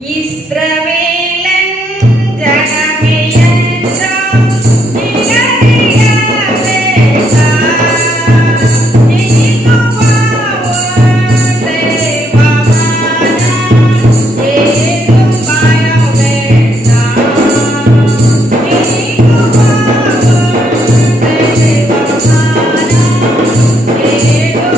இஸ்ரவேலன் ஜனமேயெல்லாம் நிலையாவேகா இனிக்குவாவோலே வாமானா ஏதும் பயவேண்டா இனிக்குவாவோலே வாமானா ஏதும்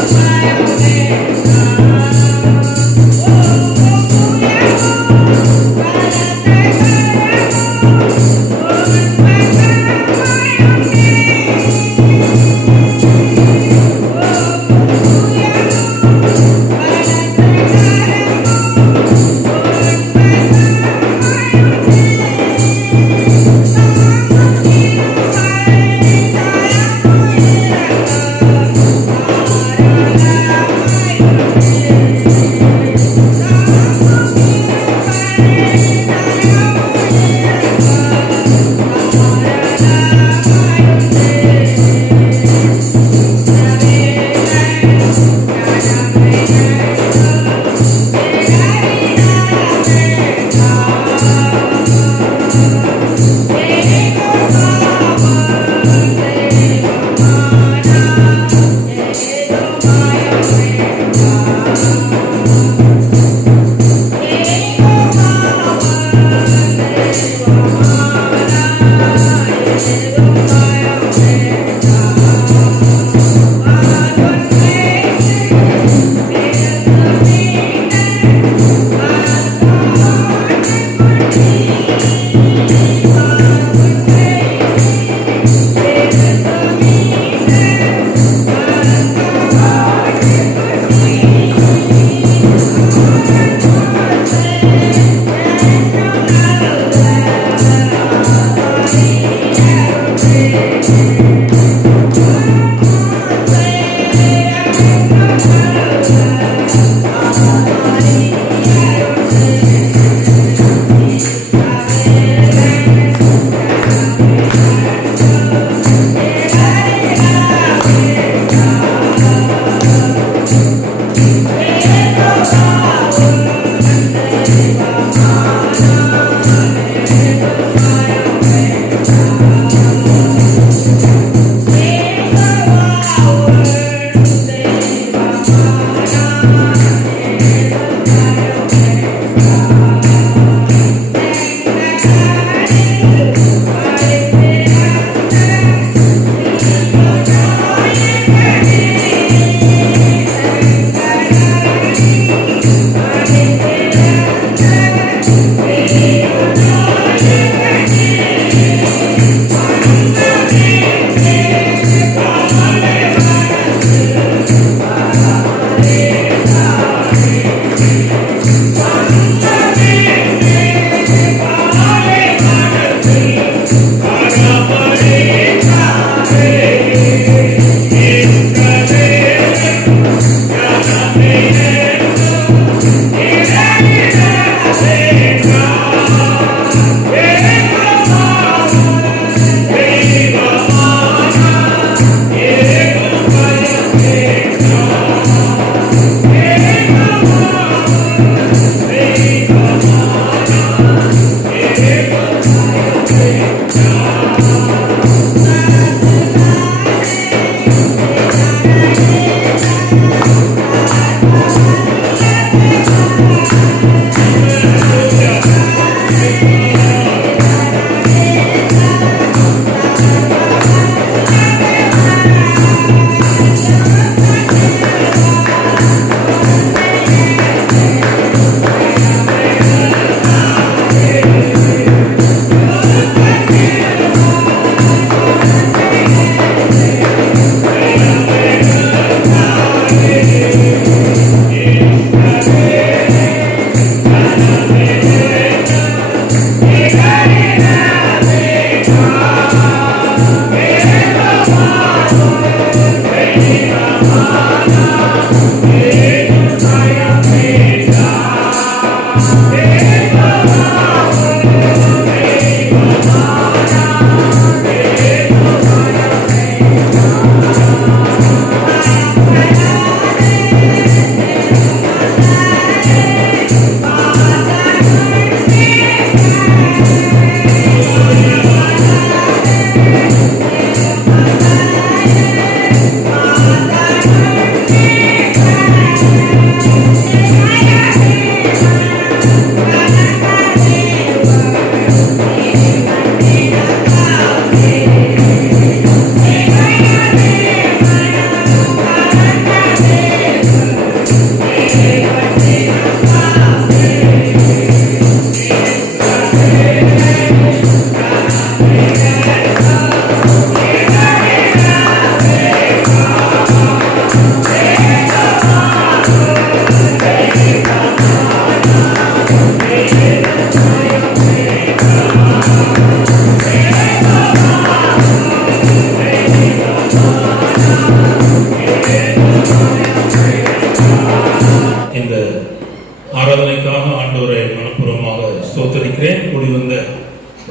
ஸ்தோத்திரிக்கிறேன். கூடி வந்த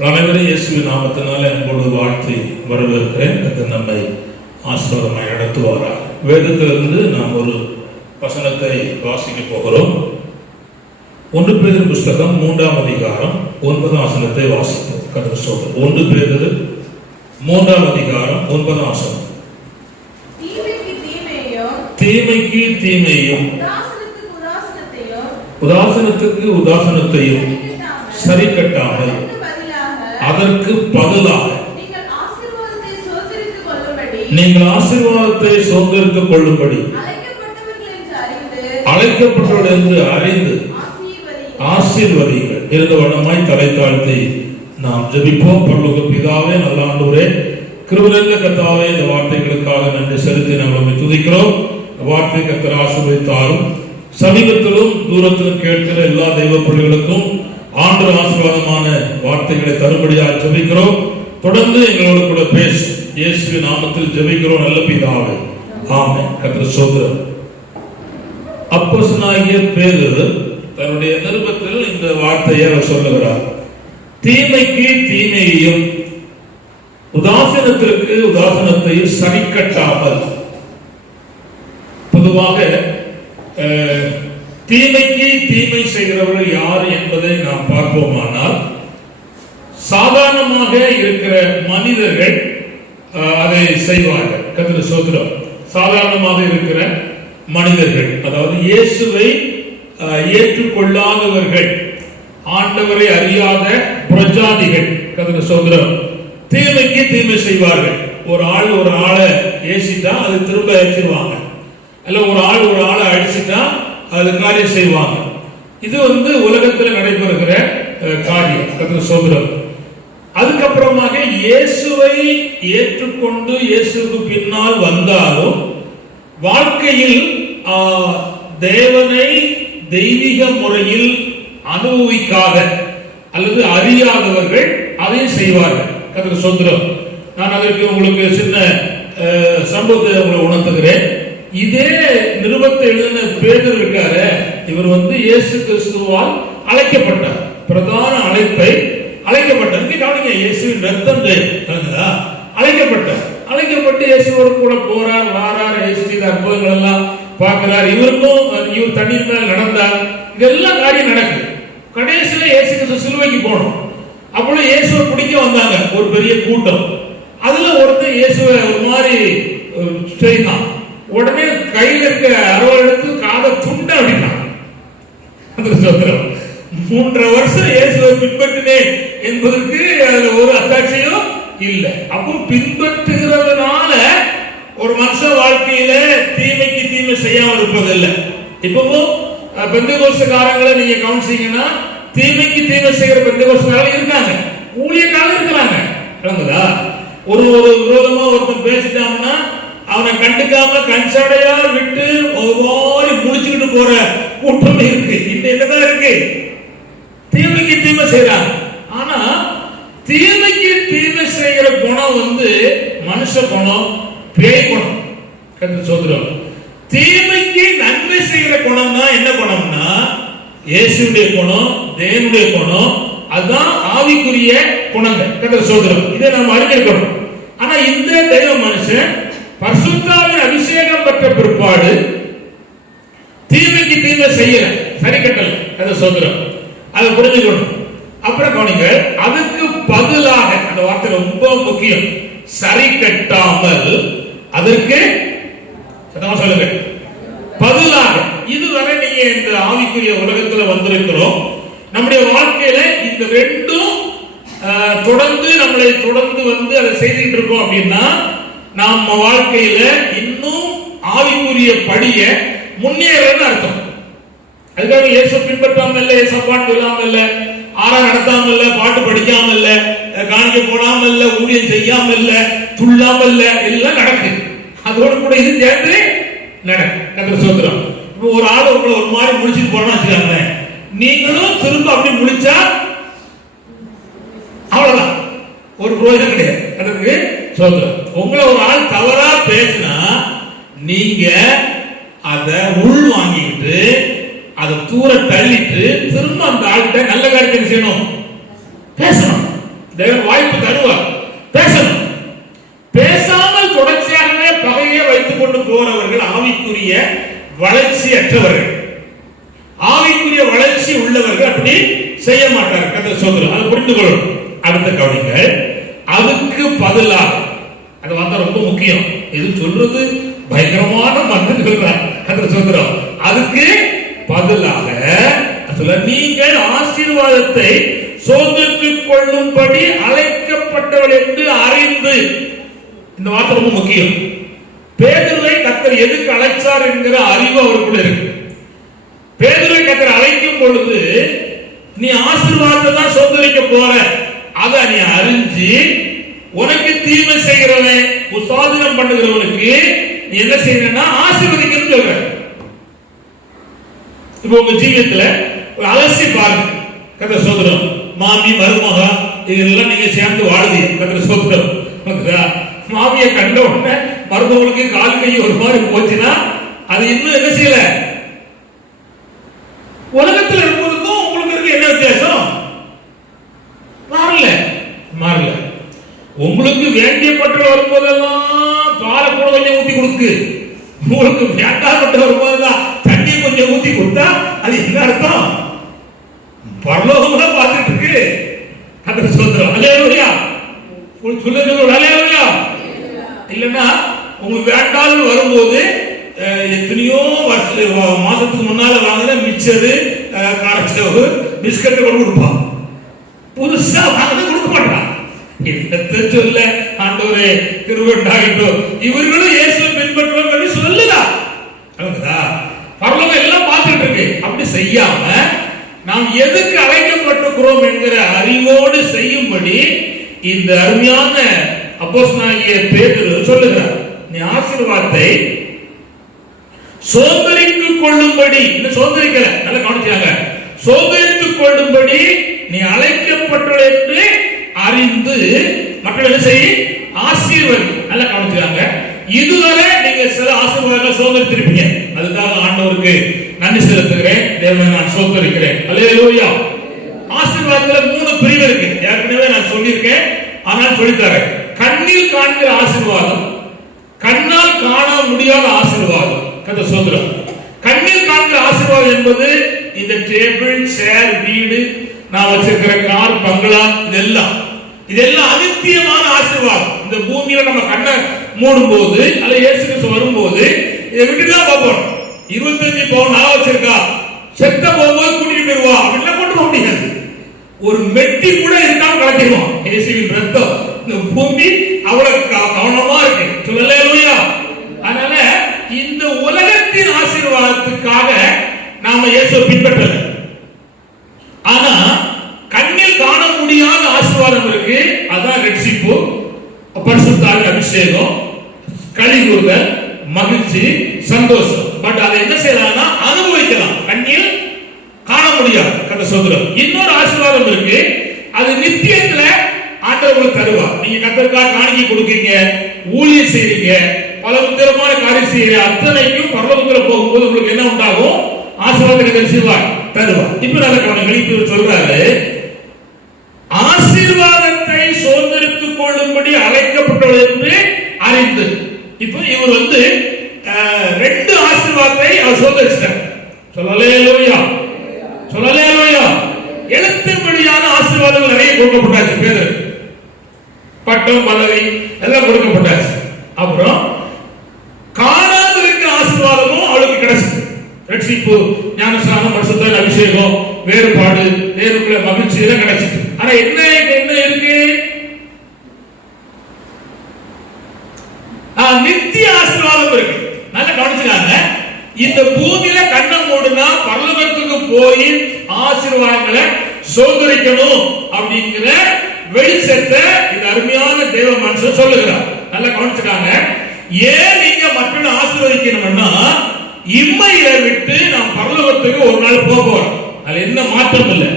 அனைவரும் இயேசுவின் நாமத்தினால அன்போடு வாழ்த்தி வரவேற்கிறேன். அது நம்மை ஆசீர்வாதமாய் நடத்துவாராக. வேதத்திலிருந்து நாம் ஒரு வசனத்தை வாசிக்க போகிறோம். 1 பேதுரு புஸ்தகம் 3ஆம் அதிகாரம் 9ஆம் வசனத்தை வாசிப்போம். கர்த்தர் ஸ்தோத்திரம். 1 பேதுரு 3ஆம் அதிகாரம் 9ஆம் வசனம். தீமைக்கு தீமையும் உதாசனத்துக்கு உதாசனத்தையும் சரி கட்டாமல் அதற்கு பதிலாக நீங்கள் ஆசீர்வாதத்தை சுதந்திரித்துக் கொள்ளும்படி அழைக்கப்பட்டவர்கள் என்று அறிந்து ஆசீர்வதிகள். இருந்த வண்ணமாய் தலை தாழ்த்தி நாம் ஜெபிப்போம். பரலோக பிதாவே, நல்ல ஆண்டவரே, கிருபை நிறைந்த கர்த்தாவே, இந்த வார்த்தைகளுக்காக நன்றி செலுத்தி நாங்கள் துதிக்கிறோம். வார்த்தை கர்த்தர் ஆசீர்வதித்தாரும் சமீபத்திலும் தூரத்திலும் கேட்கிற எல்லா தெய்வ பிள்ளைகளுக்கும் ஆண்டவர் ஆசீர்வாதமான வார்த்தைகளை தரும்படியாக ஜெபிக்கிறோம். தொடர்ந்து எங்களோடு கூட பேசு. இயேசுவின் நாமத்தில் ஜெபிக்கிறோம் நல்ல பிதாவே, ஆமென். கர்த்தர் ஸ்தோத்திரம். அப்போஸ்தலனாகிய பேதுரு தன்னுடைய நிருபத்தில் இந்த வார்த்தையை அவர் சொல்லுகிறார். தீமைக்கு தீமையையும் உதாசீனத்திற்கு உதாசீனத்தையும் சரி கட்டாமல். பொதுவாக தீமைக்கு தீமை செய்கிறவர்கள் யார் என்பதை நாம் பார்ப்போமானால், சாதாரணமாக இருக்கிற மனிதர்கள் அதை செய்வார்கள். கர்த்தர் ஸ்தோத்திரம். சாதாரணமாக இருக்கிற மனிதர்கள், அதாவது இயேசுவை ஏற்றுக்கொள்ளாதவர்கள், ஆண்டவரை அறியாத பிரஜாதிகள், கர்த்தர் ஸ்தோத்திரம், தீமைக்கு தீமை செய்வார்கள். ஒரு ஆளை ஏசிட்டா அது திரும்ப ஏற்றிடுவாங்க. அல்ல ஒரு ஆளை அடிச்சுட்டா அது காரியம் செய்வாங்க. இது உலகத்தில் நடைபெறுகிற காரியம். கர்த்தர் ஸ்தோத்திரம். அதுக்கப்புறமாக இயேசுவை ஏற்றுக்கொண்டு இயேசுவுக்கு பின்னால் வந்தாலும் வாழ்க்கையில் தேவனை தெய்வீக முறையில் அனுபவிக்காத அல்லது அறியாதவர்கள் அதை செய்வார்கள். கர்த்தர் ஸ்தோத்திரம். நான் அதற்கு உங்களுக்கு சின்ன சம்பவத்தை உங்களை உணர்த்துகிறேன். இதே நிருபத்தை எழுதின பேதுரு இருக்காரு, இவர் இயேசு கிறிஸ்துவால் அழைக்கப்பட்டார். பிரதான அழைப்பை அழைக்கப்பட்டார். கவனிங்க, இயேசுவின் ரத்தம் அழைக்கப்பட்டு இயேசுவோடு கூட போறார், வாரார், இயேசு செய்த அற்புதங்கள் எல்லாம் பார்க்கிறார். இவர் தண்ணீர் மேல் நடந்தார். இதெல்லாம் காரியம் நடக்குது. கடைசியில இயேசு கிறிஸ்து சிலுவைக்கு போனோம். அப்பொழுது இயேசுவை பிடிக்க வந்தாங்க ஒரு பெரிய கூட்டம். அதுல ஒருத்தர் இயேசுவை ஒரு மாதிரி செய்தான். உடனே கையில இருக்க அறுவடை எடுத்து காதை துண்ட அப்படின்னா. 3 வருஷம் இயேசுவை பின்பற்றினேன் என்பதற்கு அதுல ஒரு அத்தாட்சியும் இல்லை. அப்போ பின்பற்றுகிறதுனால ஒரு மனுஷ வாழ்க்கையில தீமைக்கு தீமை செய்யாமல் இருப்பதில்லை. இப்பவும் பெந்தெகோஸ்தேக்காரங்களை நீங்க கவனிச்சீங்கன்னா, தீமைக்கு தீமை செய்கிற பெந்தெகோஸ்தேக்காரங்க இருக்காங்க, ஊழியக்காரங்க இருக்கிறாங்க. ஒரு விரோதமா ஒருத்தன் பேசிட்டாங்கன்னா அவனை கண்டுக்காம கண்சாடையா விட்டு ஒவ்வொரு முடிச்சுக்கிட்டு போற கூட்டம் இருக்கு. இந்த என்னதான் இருக்கு, தீமைக்கு தீமை செய்யறாங்க. ஆனா தீமைக்கு தீமை செய்கிற குணம் மனுஷ குணம், பேய் குணம். கர்த்தர் ஸ்தோத்திரம். தீமைக்கு நன்மை செய்கிற குணம் தான் என்ன குணம்னா இயேசுடைய குணம், தேவனுடைய குணம். அதுதான் ஆவிக்குரிய குணங்கள். கர்த்தர் ஸ்தோத்திரம். இதை நாம் அறிஞ்சிருக்கணும். ஆனா இந்த தெய்வ மனுஷன் பரிசுத்தாவின் அபிஷேகம் பெற்ற பிற்பாடு தீமைக்கு தீமை செய்யல, சரி கட்டல. கர்த்தர் ஸ்தோத்திரம். அதை புரிஞ்சுக்கணும். அப்புறம் கவனிங்க, அதுக்கு பதிலாக, அந்த வார்த்தை ரொம்ப முக்கியம், சரி கட்டாமல் அதற்கு சொல்லுங்க பதிலாக. இதுவரை நீங்க இந்த ஆவிக்குரிய உலகத்துல வந்திருக்கிறோம். நம்முடைய வாழ்க்கையில இந்த ரெண்டும் தொடர்ந்து நம்மளை தொடர்ந்து அதை செய்துட்டு இருக்கோம் அப்படின்னா நம்ம வாழ்க்கையில இன்னும் ஆவிக்குரிய படிய முன்னேறன்னு அர்த்தம். அதுக்காக இயேசு பின்பற்றாம இல்ல, இயேசப்பாட்டு இல்லாம இல்ல, ஆரா நடத்தாம இல்ல, பாட்டு படிக்காம இல்ல, காணிக்க போடாம இல்ல, ஊழியம் செய்யாம இல்ல, துள்ளாம இல்ல, எல்லாம் நடக்குது. அதோடு கூட இது சேர்த்து நடக்கும். கர்த்தர் ஸ்தோத்திரம். இப்போ ஒரு ஆள் உங்களை ஒரு மாதிரி முடிச்சுட்டு போனா வச்சுக்காங்க, நீங்களும் திரும்ப அப்படி முடிச்சா அவ்வளவுதான், ஒரு பிரயோஜனம் கிடையாது. அதற்கு ஸ்தோத்திரம். உங்களை ஒரு ஆள் தவறா பேசினா நீங்க அதை உள் வாங்கிட்டு அதை தூர தள்ளிட்டு திரும்ப அந்த ஆள்கிட்ட நல்ல காரியத்தை செய்யணும், பேசணும். தேவன் வாய்ப்பு தருவார், பேசணும். பேசாமல் தொடர்ச்சியாகவே பகையை வைத்துக் கொண்டு போறவர்கள் ஆவிக்குரிய வளர்ச்சி அற்றவர்கள். ஆவிக்குரிய வளர்ச்சி உள்ளவர்கள் அப்படி செய்ய மாட்டார்கள். கர்த்தர் சொல்றார், அதை புரிந்து கொள்ளணும். அடுத்த கவனிங்கள், அதுக்கு பதிலாக அது வந்தா ரொம்ப முக்கியம். இது சொல்றது பயங்கரமான மந்திரங்கள். கர்த்தர் சொல்றார், அதுக்கு பதிலாக நீங்கள் ஆசீர்வாதத்தை சோதனைத்துக் கொள்ளும்படி அழைக்கப்பட்டவள் என்று அறிந்து. இந்த வார்த்தை ரொம்ப முக்கியம். பேதுருவை கர்த்தர் எதுக்கு அழைச்சார் என்கிற அறிவு அவருக்குள்ள இருக்கு. பேதுருவை கர்த்தர் அழைக்கும் பொழுது நீ ஆசீர்வாதத்தை தான் சோதனைக்க போற, அதை நீ அறிஞ்சு உனக்கு தீமை செய்கிறவன் உசாதனம் பண்ணுகிறவனுக்கு நீ என்ன செய்யணும்னா ஆசீர்வதிக்கணும்னு சொல்ற. இப்போ உங்க ஜீவியத்துல ஒரு அலசி பாருங்க. கர்த்தர் சோதரம் மாமி மருமக இதெல்லாம் நீங்க சேர்ந்து வாழுது. கர்த்தர் சோதரம் மாமியை கண்ட உடனே மருமகளுக்கு கால் கை ஒரு மாதிரி போச்சுன்னா அது இன்னும் என்ன செய்யல. உலகத்தில் இருப்பதுக்கும் உங்களுக்கு இருக்கு என்ன வித்தியாசம்? மாறல. உங்களுக்கு வேண்டியப்பட்ட வரும்போதெல்லாம் பாலை கூட கொஞ்சம் ஊத்தி கொடுக்கு, உங்களுக்கு வேண்டாப்பட்ட வரும்போதெல்லாம் தண்ணி கொஞ்சம் ஊத்தி கொடுத்தா அது என்ன அர்த்தம்? பரலோகம் தான் பார்த்துட்டு இருக்கு. கர்த்தர் சோதரம் அல்லேலூயா சொல்லுங்க, அல்லேலூயா. இல்லைன்னா உங்களுக்கு வேண்டாம்னு வரும்போது எத்தனையோ மாசத்துக்கு முன்னால வாங்கின மிச்சரு காரச்சவு பிஸ்கட் கொண்டு கொடுப்பான், புதுசா வாங்கின கொடுக்க மாட்டான். என்னத்தை சொல்ல ஆண்டவரே கிருபை உண்டாகட்டும். இவர்களும் இயேசுவை பின்பற்றுவாங்க சொல்லுதா? பரலோகம் எல்லாம் பார்த்துட்டு இருக்கு. அப்படி செய்யாம நாம் எதுக்கு அழைக்கப்பட்டிருக்கிறோம் என்கிற அறிவோடு செய்யும்படி இந்த அருமையான அப்போஸ்தலனாகிய பேதுரு சொல்லுகிறார். நீ ஆசீர்வாதத்தை சோதரித்துக் கொள்ளும்படி, இன்னும் சோதரிக்கல, நல்லா கவனிச்சாங்க, சோதரித்துக் கொள்ளும்படி நீ அழைக்கப்பட்டுள்ள என்று அறிந்து மக்கள் என்ன செய்ய ஆசீர்வாதி. நல்லா கவனிச்சாங்க. இதுவரை நீங்க சில ஆசீர்வாதங்களை சோதரித்திருப்பீங்க. அதுக்காக ஆண்டவருக்கு நன்றி செலுத்துகிறேன். தேவனை நான் சோதரிக்கிறேன். அல்லேலூயா. ஆசீர்வாதத்துல 3 பிரிவு இருக்கு. ஏற்கனவே நான் சொல்லியிருக்கேன், ஆனால் சொல்லித்தரேன். கண்ணில் காண்கிற ஆசீர்வாதம், கண்ணால் காண முடியாத ஆசீர்வாதம். கர்த்தர் சோதரம். கண்ணில் காண்கிற ஆசீர்வாதம் என்பது இந்த டேபிள், சேர், வீடு, நான் வச்சிருக்கிற கார், பங்களா, இதெல்லாம் அனித்தியமான ஆசீர்வாதம். இந்த பூமியில நம்ம கண்ணை மூடும் போது அல்ல இயேசு கிறிஸ்து வரும்போது இதை விட்டுதான் பார்ப்போம். 25 பவுன் நான் வச்சிருக்கா, செத்த போகும்போது கூட்டிட்டு போயிருவா அப்படின்னா கொண்டு போக முடியாது. ஒரு மெட்டி கூட இருக்காம கலத்திடுவோம். இயேசுவின் ரத்தம் இந்த பூமி அவ்வளவு கவனமா இருக்கு. சொல்லலேலூயா. அதனால இந்த உலகத்தின் ஆசீர்வாதத்துக்காக நாம இயேசுவை பின்பற்றல. ஆனா கண்ணில் காண முடியாத ஆசீர்வாதம் இருக்கு. அதான் ரட்சிப்பு, பரிசுத்த ஆவியின் அபிஷேகம், கலிகூறுதல், மகிழ்ச்சி, சந்தோஷம். பட் அதை என்ன செய்யலாம்னா அனுபவிக்கலாம், கண்ணில் காண முடியாது. கர்த்தர் சோதரம். இன்னொரு ஆசீர்வாதம் இருக்கு, அது நித்தியத்துல ஆண்டவர் தருவார். நீங்க கர்த்தருக்காக காணிக்கை கொடுக்கீங்க, ஊழியம் செய்றீங்க, பல விதமான காரியம் செய்யற அத்தனைக்கும் பரலோகத்துல போகும்போது உங்களுக்கு என்ன உண்டாகும்? ஆசீர்வாதத்தை செய்வார், தருவார். இப்ப நல்ல கவனிங்க, சொல்றாரு ஆசீர்வாதத்தை சோதரித்துக் கொள்ளும்படி அழைக்கப்பட்டவர் என்று அறிந்து. இப்ப இவர் 2 ஆசீர்வாதத்தை அவர் சோதரிச்சிட்டார். சொல்லலேலூயா. எழுத்துப்படியான ஆசீர்வாதங்கள் நிறைய கொடுக்கப்பட்டாச்சு. பேரு பட்டம், பதவி எல்லாம் கொடுக்கப்பட்டாச்சு. அப்புறம் காணாத இருக்கிற ஆசீர்வாதமும் அவளுக்கு கிடைச்சது. ரட்சிப்பு, ஞானஸ்நானம், பரிசுத்த அபிஷேகம், வேறுபாடு, வேறுக்குள்ள மகிழ்ச்சி எல்லாம் கிடைச்சது. ஆனா என்ன இருக்கு? நித்திய ஆசீர்வாதம் இருக்கு. நல்லா கவனிச்சுக்காங்க. இந்த பூமியில கண்ணை மூடுனா பரலோகத்துக்கு போய் ஆசீர்வாதங்களை சோதரிக்கணும் அப்படிங்கிற வெளிச்சத்தை இந்த அருமையான தேவ மனுஷன் சொல்லுகிறார். நல்லா கவனிச்சுக்காங்க. ஏன் நீங்க மக்களை ஆசீர்வதிக்கணும்னா இம்மையில விட்டு நாம் பரலோகத்துக்கு ஒரு நாள் போறோம். அதுல என்ன மாற்றம் இல்லை.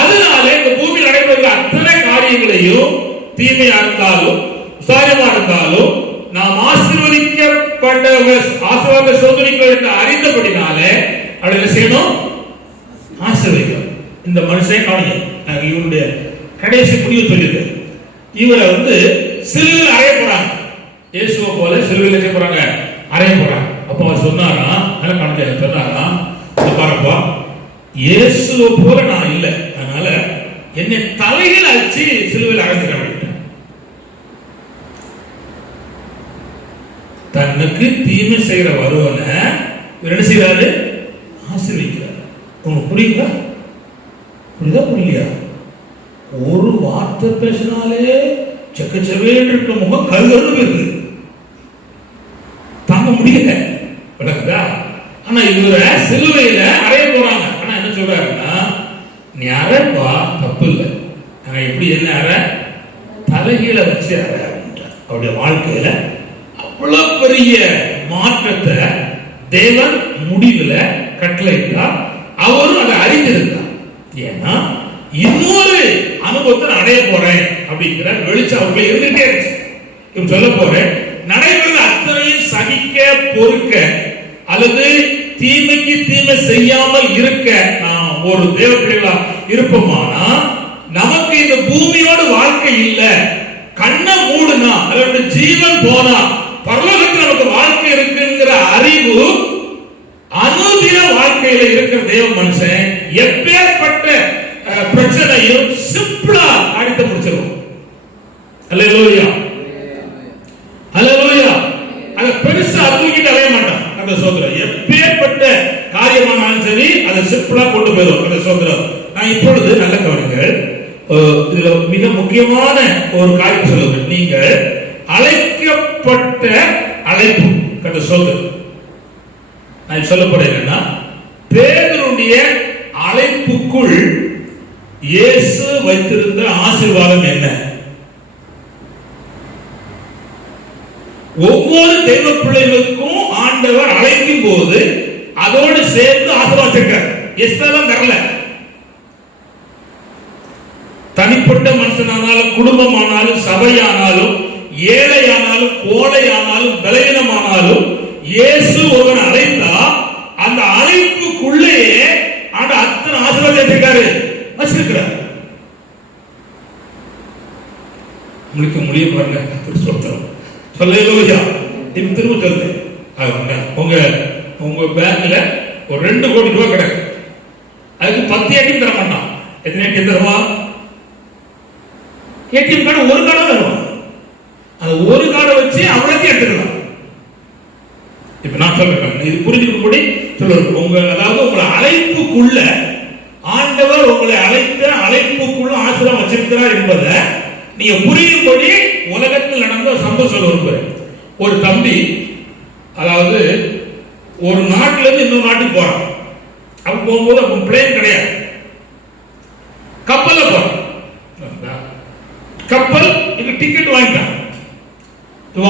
அதனால இந்த பூமியில் நடைபெறுகிற அத்தனை காரியங்களையும் தீமையா இருந்தாலும் சாரியமா இருந்தாலும் நாம் ஆசீர்வதிக்கப்பட்ட ஆசீர்வாத சோதனைகள் என்று அறிந்தபடினாலே அவளை செய்யணும், ஆசீர்வதிக்கிறார். இந்த மனுஷன் கவனிங்க, இவருடைய கடைசி முடிவு சொல்லிட்டு இவரை சிலுவையில் அறைய போறாங்க. இயேசுவை போல சிலுவையில் செய்ய போறாங்க, அறைய போறாங்க. அப்போ அவர் சொன்னாராம், நல்ல கவனிக்க சொன்னாராம், பாருப்பா இயேசுவை போல நான் இல்லை, அதனால என்னை தலையில் அடிச்சு சிலுவையில் அறைஞ்சிட. தன்னுக்கு தீமை செய்கிற வருவனை இவர் என்ன செய்யறாரு? ஆசீர்வதிக்கிறார். உங்களுக்கு புரியுதா? புரியுதா புரியலையா? ஒரு வார்த்தை பேசினாலே செக்கச்சவே இருக்க முகம் கருகருன்னு இருக்கு, தாங்க முடியல. விளக்குதா? ஆனா இவரை சிலுவையில அறைய போறாங்க. ஆனா என்ன சொல்றாருன்னா, நீ அறைப்பா, தப்பு இல்லை, ஆனா எப்படி என்ன அறை? தலைகீழ வச்சு அறை. அவருடைய வாழ்க்கையில அவ்வளவு பெரிய மாற்றத்தை தேவன் முடிவுல கட்டளையிட்டார். அவரும் அதை அறிந்திருந்தார். ஏன்னா இன்னொரு அனுபவத்தை நான் அடைய போறேன் அப்படிங்கிற வெளிச்சம் அவர்களை இருந்துட்டே இருந்துச்சு. இப்ப சொல்ல போறேன், நடைபெறும் அத்தனையும் சகிக்க பொறுக்க அல்லது தீமைக்கு தீமை செய்யாமல் இருக்க நாம் ஒரு தேவ பிள்ளைகளா இருப்போமானா, நமக்கு இந்த பூமியோடு வாழ்க்கை இல்லை, கண்ணை மூடுனா அதோட ஜீவன் போனா பரலோகத்தில் நமக்கு வாழ்க்கை இருக்குங்கிற அறிவு அனுதின வாழ்க்கையில இருக்கிற தேவ மனுஷன் எப்பேற்பட்ட பிரச்சனையும் சிம்பிளா அடித்து முடிச்சிருவோம். அல்லேலூயா, அல்லேலூயா. அத பெருசா தூக்கிட்டு அலைய மாட்டான். அந்த சோதரம் எப்பேற்பட்ட காரியமானாலும் சரி அதை சிம்பிளா கொண்டு போயிடும். அந்த சோதரம் நான் இப்பொழுது நல்ல கவனிங்கள், இதுல மிக முக்கியமான ஒரு காரியம் சொல்லுவேன். நீங்கள் அழைக்கப்பட்ட அழைப்பு கண்ட சோதரம் நான் சொல்ல போறேன். என்னன்னா, பேதுருடைய அழைப்புக்குள் இயேசு வைத்திருந்த ஆசீர்வாதம் என்ன? ஒவ்வொரு தெய்வ பிள்ளைகளுக்கும் ஆண்டவர் அழைக்கும் போது அதோடு சேர்ந்து ஆசீர்வாதிச்சிருக்கார். எஸ்தெல்லாம் தரல. தனிப்பட்ட மனுஷனானாலும் குடும்பமானாலும் சபையானாலும் ஏழையானாலும் கோழையானாலும் பலவீனமானாலும் இயேசு ஒருவன் அழைத்தா அந்த அழைப்புக்குள்ளேயே ஆண்ட அத்தனை ஆசீர்வாதிச்சிருக்காரு, வச்சிருக்கிறார். முழிக்க முடிய பாருங்க. சொல்லலையா? இப்ப திரும்ப சொல்லுங்க. உங்க பேங்க்ல ஒரு 2 கோடி ரூபாய் கிடக்கு, அதுக்கு 10 ஏடிஎம் தர மாட்டான். எத்தனை ஏடிஎம் தருவா? ஏடிஎம் கார்டு ஒரு கார்டா தருவான். அது ஒரு கார்டை வச்சு அவ்வளோத்தையும் எடுத்துக்கலாம். இப்ப நான் சொல்றேன், இது புரிஞ்சுக்கும்படி சொல்லுறேன். அதாவது உங்களை அழைப்புக்குள்ள ஆண்டவர் உங்களை அழைத்த அழைப்புக்குள்ள ஆசீர்வாதம் வச்சிருக்கிறார் என்பதை நீங்க புரியும்படி உலகத்தில் நடந்த சம்பவம் சொல்ல விரும்புறேன். ஒரு தம்பி, அதாவது ஒரு நாட்டில இருந்து இன்னொரு நாட்டுக்கு போறான். அப்ப போகும்போது அப்ப பிளேன் கிடையாது, கப்பல்ல போறான். கப்பல் இது டிக்கெட் வாங்கிட்டான்.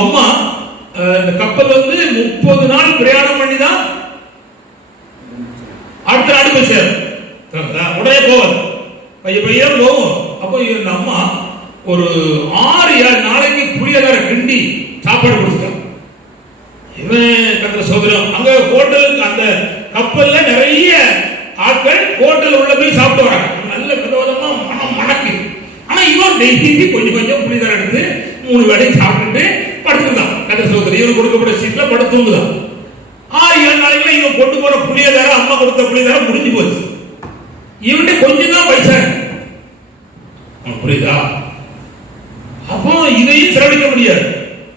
அம்மா இந்த கப்பல் 30 நாள் பிரயாணம் பண்ணி தான் அடுத்த நாடு போய் சேரும். உடனே போவாது, பையன் போகும். அப்போ இந்த அம்மா ஒரு 6-7 நாளைக்கு புளியதர கிண்டி சாப்பாடு கொடுத்துட்டான். இவன் கத்திர சோதரம் அங்க ஹோட்டலுக்கு அந்த கப்பல்ல நிறைய ஆட்கள் ஹோட்டல் உள்ள போய் சாப்பிட்டு வராங்க. நல்ல விதவிதமா மனம் மணக்கு. ஆனா இவன் டெய்லி கொஞ்சம் கொஞ்சம் புளிதர எடுத்து 3 வேளை சாப்பிட்டுட்டு படுத்துதான். கத்திர சோதரம் இவன் கொடுக்கப்பட்ட சீட்ல படுத்துதான். 6-7 நாளைக்குள்ள இவன் கொண்டு போற புளியதர, அம்மா கொடுத்த புளியதர முடிஞ்சு போச்சு. இவன்ட்டு கொஞ்சம் தான் பைசா. புரியுதா? அப்போ இதையும் செலவழிக்க முடியாது.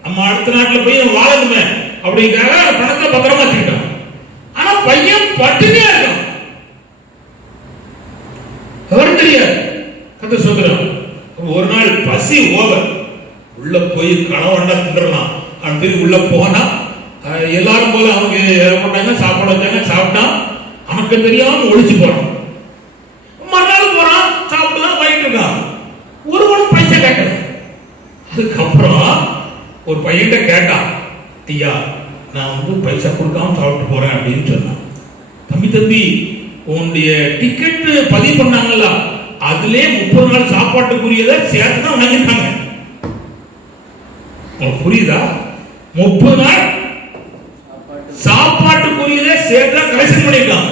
நம்ம அடுத்த நாட்டில் போய் வாழணுமே அப்படிங்கிற பணத்தை பத்திரமா வச்சுக்கிட்டோம். ஆனா பையன் பட்டினியா இருக்கான், விவரம் தெரியாது. கத்த சொல்றோம், ஒரு நாள் பசி ஓவர், உள்ள போய் கணவன்டா தின்றலாம் அப்படின்னு உள்ள போனா எல்லாரும் போல அவங்க போட்டாங்க, சாப்பாடு வச்சாங்க, சாப்பிட்டான். அவனுக்கு தெரியாம ஒழிச்சு போறான். மறுநாள் போறான், சாப்பிட்டுதான் போயிட்டு இருக்கான். ஒருவனும் பைசா கேட்கல. அதுக்கப்புறம் ஒரு பையன்கிட்ட கேட்டான், ஐயா நான் பைசா கொடுக்காம சாப்பிட்டு போறேன் அப்படின்னு சொன்னான். தம்பி உன்னுடைய டிக்கெட் பதிவு பண்ணாங்கல்ல, அதுல 30 நாள் சாப்பாட்டுக்குரியதை சேர்த்து தான் வாங்கிட்டாங்க. புரியுதா? 30 நாள் சாப்பாட்டுக்குரியதை சேர்த்து கலெக்ஷன் பண்ணிருக்கான்.